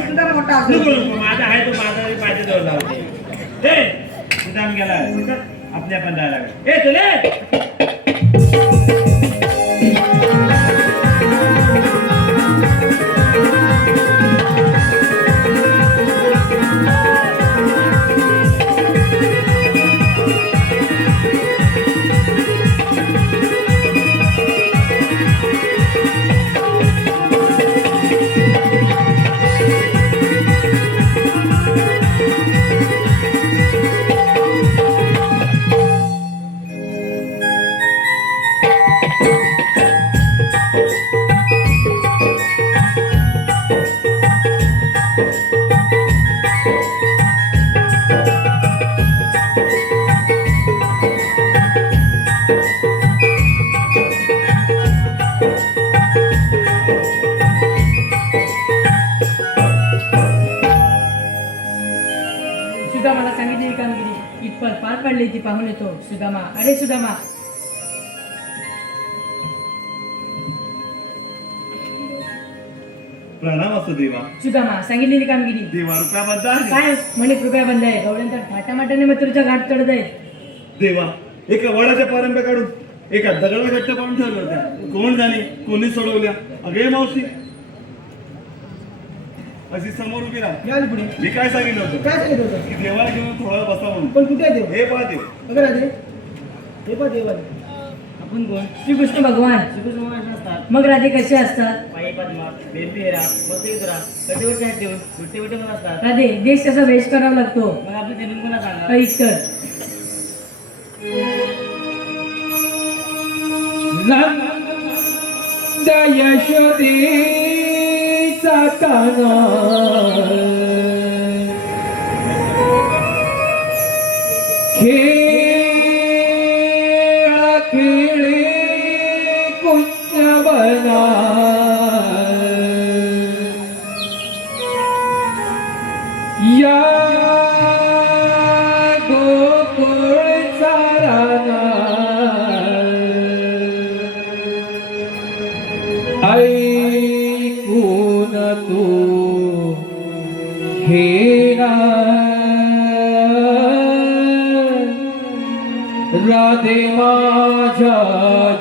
तुझा मोठा नको असेल नको माझा आहे तो माझा पाहिजे जवळ लावते ए सुदाम गेला आपल्या पण जायला लागेल ए तुले सुदामाला सांगितलेली कामगिरी इतपत पार पाडली ती पाहून येतो सुदामा अरे सुदामा प्रणाम असतो देवा. सुदामा सांगितलेली कामगिरी देवा रुपया बद्दल काय म्हणे कृपया बंद आहे गवळ्यांतर थाटामाटाने मथुरच्या घाट चढत आहे देवा एका वडाच्या पारंब्या काढून एका दगडा घट्ट पाडून ठेवल्या होत्या. कोण जाणे कोणी सोडवल्या. अगे मावशी अशी समोर उभी राहा. या आली पुढे मी काय सांगितलं होतं काय सांगितलं होतं की देवाला घेऊन थोडा वेळ बसा म्हणून. पण कुठे आहे देव हे पहा देव. बघा राजे हे पहा देव आले. आपण कोण श्रीकृष्ण भगवान मग राधे कसे असतात राधे देश कसा वेश करावा लागतो काहीच कर नंद यशोदेचा काना खेळा खेळे कुंजवना या गोकुळचा राना ऐकून तू हे राधे माझ्या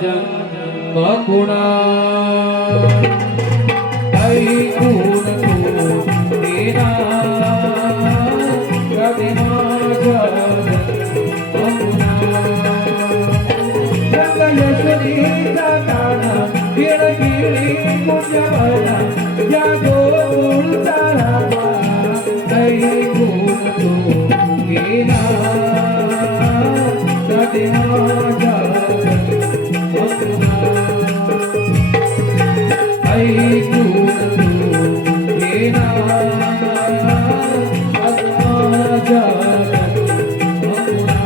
जन्मकुणा ऐकून तू हे राधे माझ्या जन्मकुणा रंग यशोदेचा काना गिळगिळी कुंजवना या गोकुळचा रामा ऐकून तू गेला राधे माझ्या जन्मकुणा ऐकून तू गेला राधे माझ्या जन्मकुणा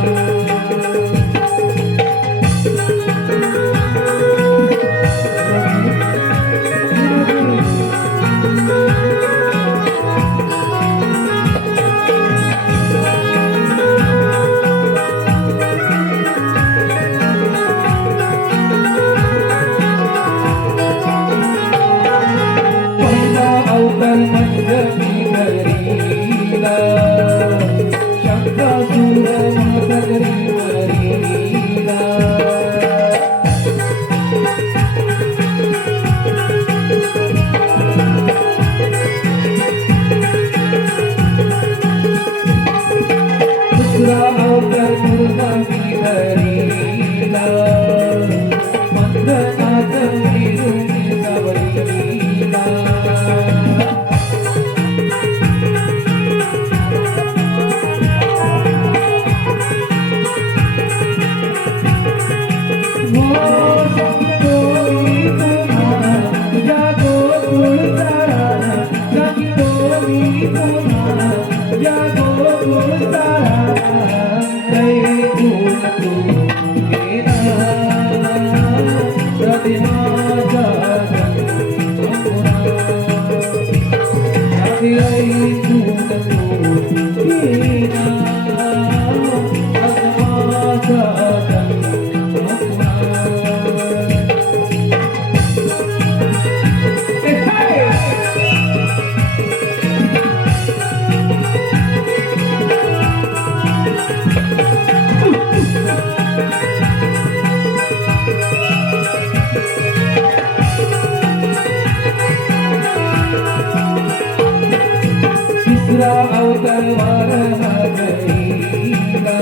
तिसरा अवतार वार हरीला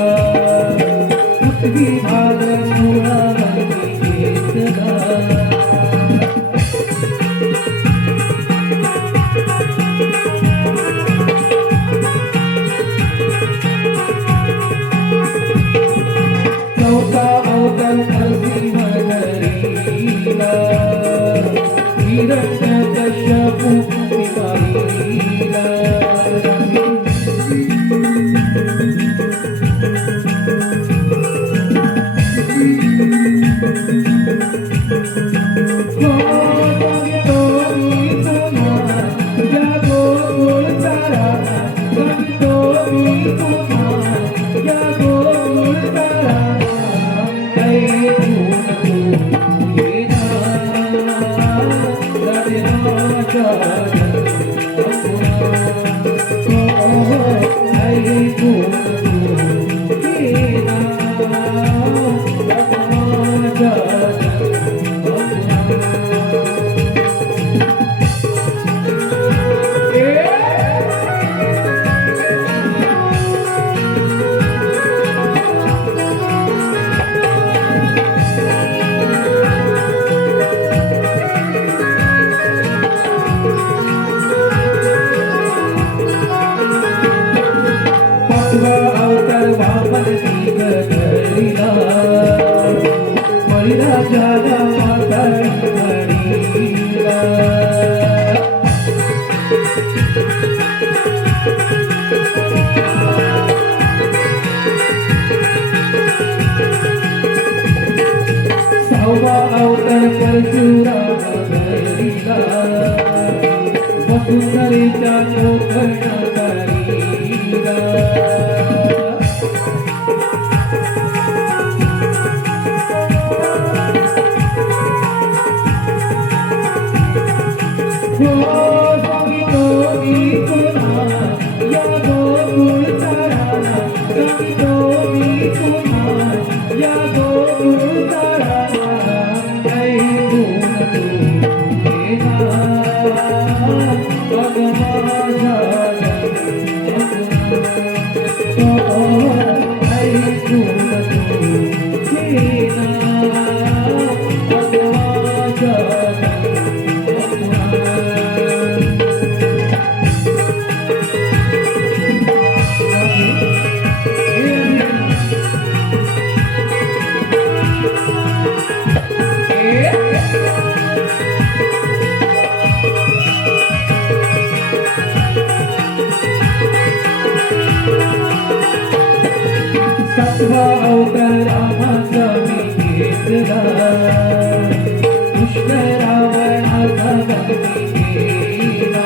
पृथ्वी भाग मुळावरती घेतला चौथा अवतार नरसिंह हरीला हिरण्यकश्यपु निवारीला अवतार वामन धरिला बळीराजाला माताळी म्हणीला सहावा अवतार परशुराम धरिला वसुंधरेच्या चोखणा करीला अवतार रामाचा मी घेतला कृष्ण रावणाचा बंदी केला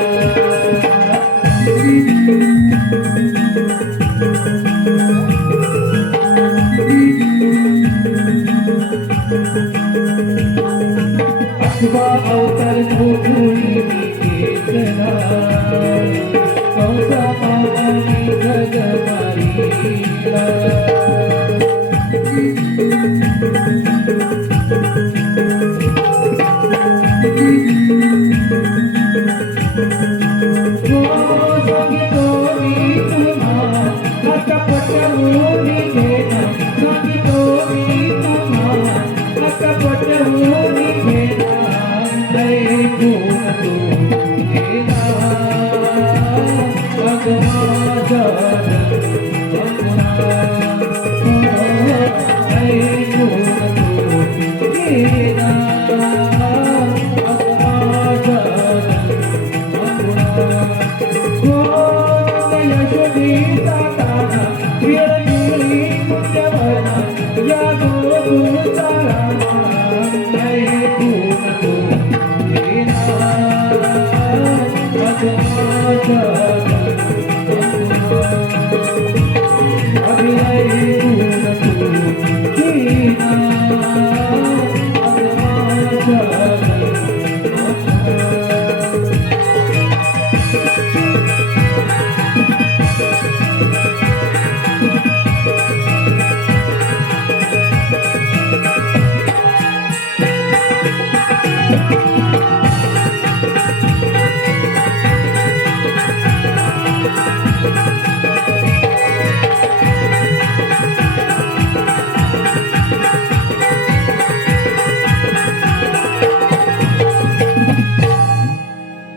अठवा अवतार गोकुळी मी घेतला कंसा मामानी जग मारीला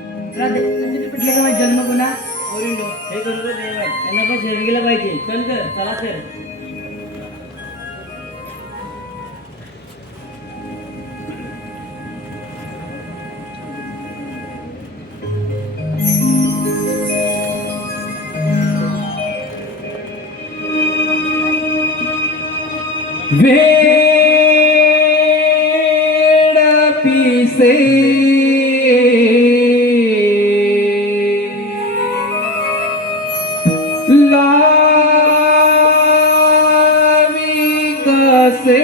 पिटले का माझा जन्म पुन्हा ओरिंडो हे करू दे देवाय यांना पण शरीर गेला पाहिजे चल तर चला तर वेड पिसे लावी कसे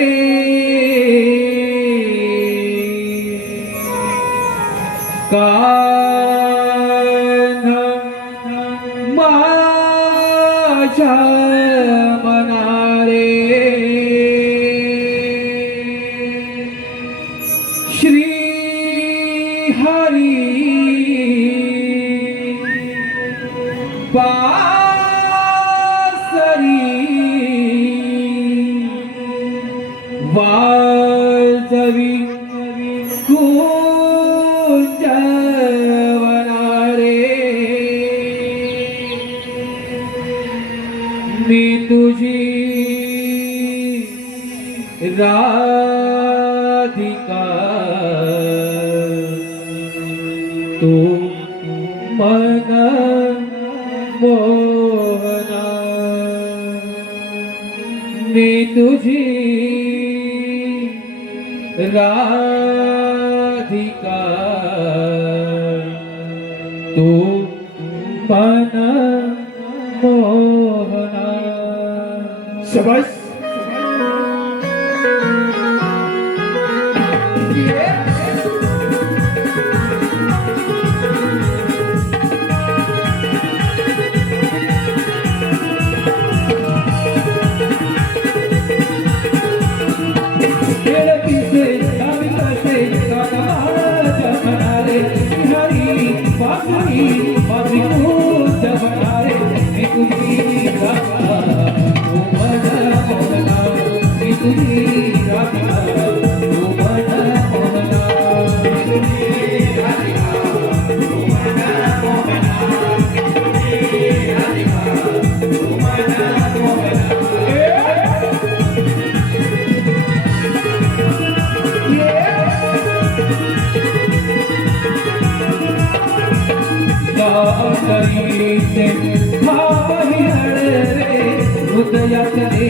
कान माझ्या मनारे श्री हरी पासरी वाजवी कुंजवनारे मी तुझी राधिका तू मन मोहना मी तुझी राधिका तू मन मोहना शबाश हृदयात रे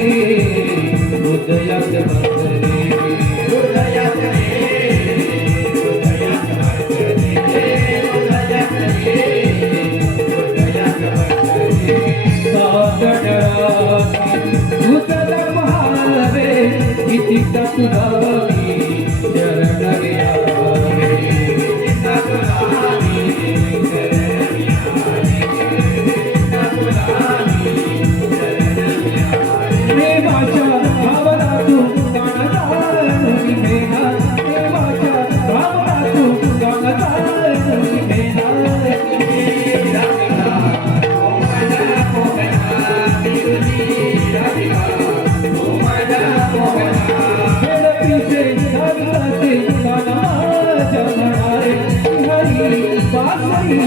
हृदयात बसरे हृदयात रे हृदयात बसरे हृदयात रे हृदयात बसरे सादडराती उतल महावे किती तसुरावी शरण गया रे किती तसुरावी शरण देवाच्या भावना तू गाणगारणी मेना देवाच्या भावना तू गाणगारणी मेना हरी बासरी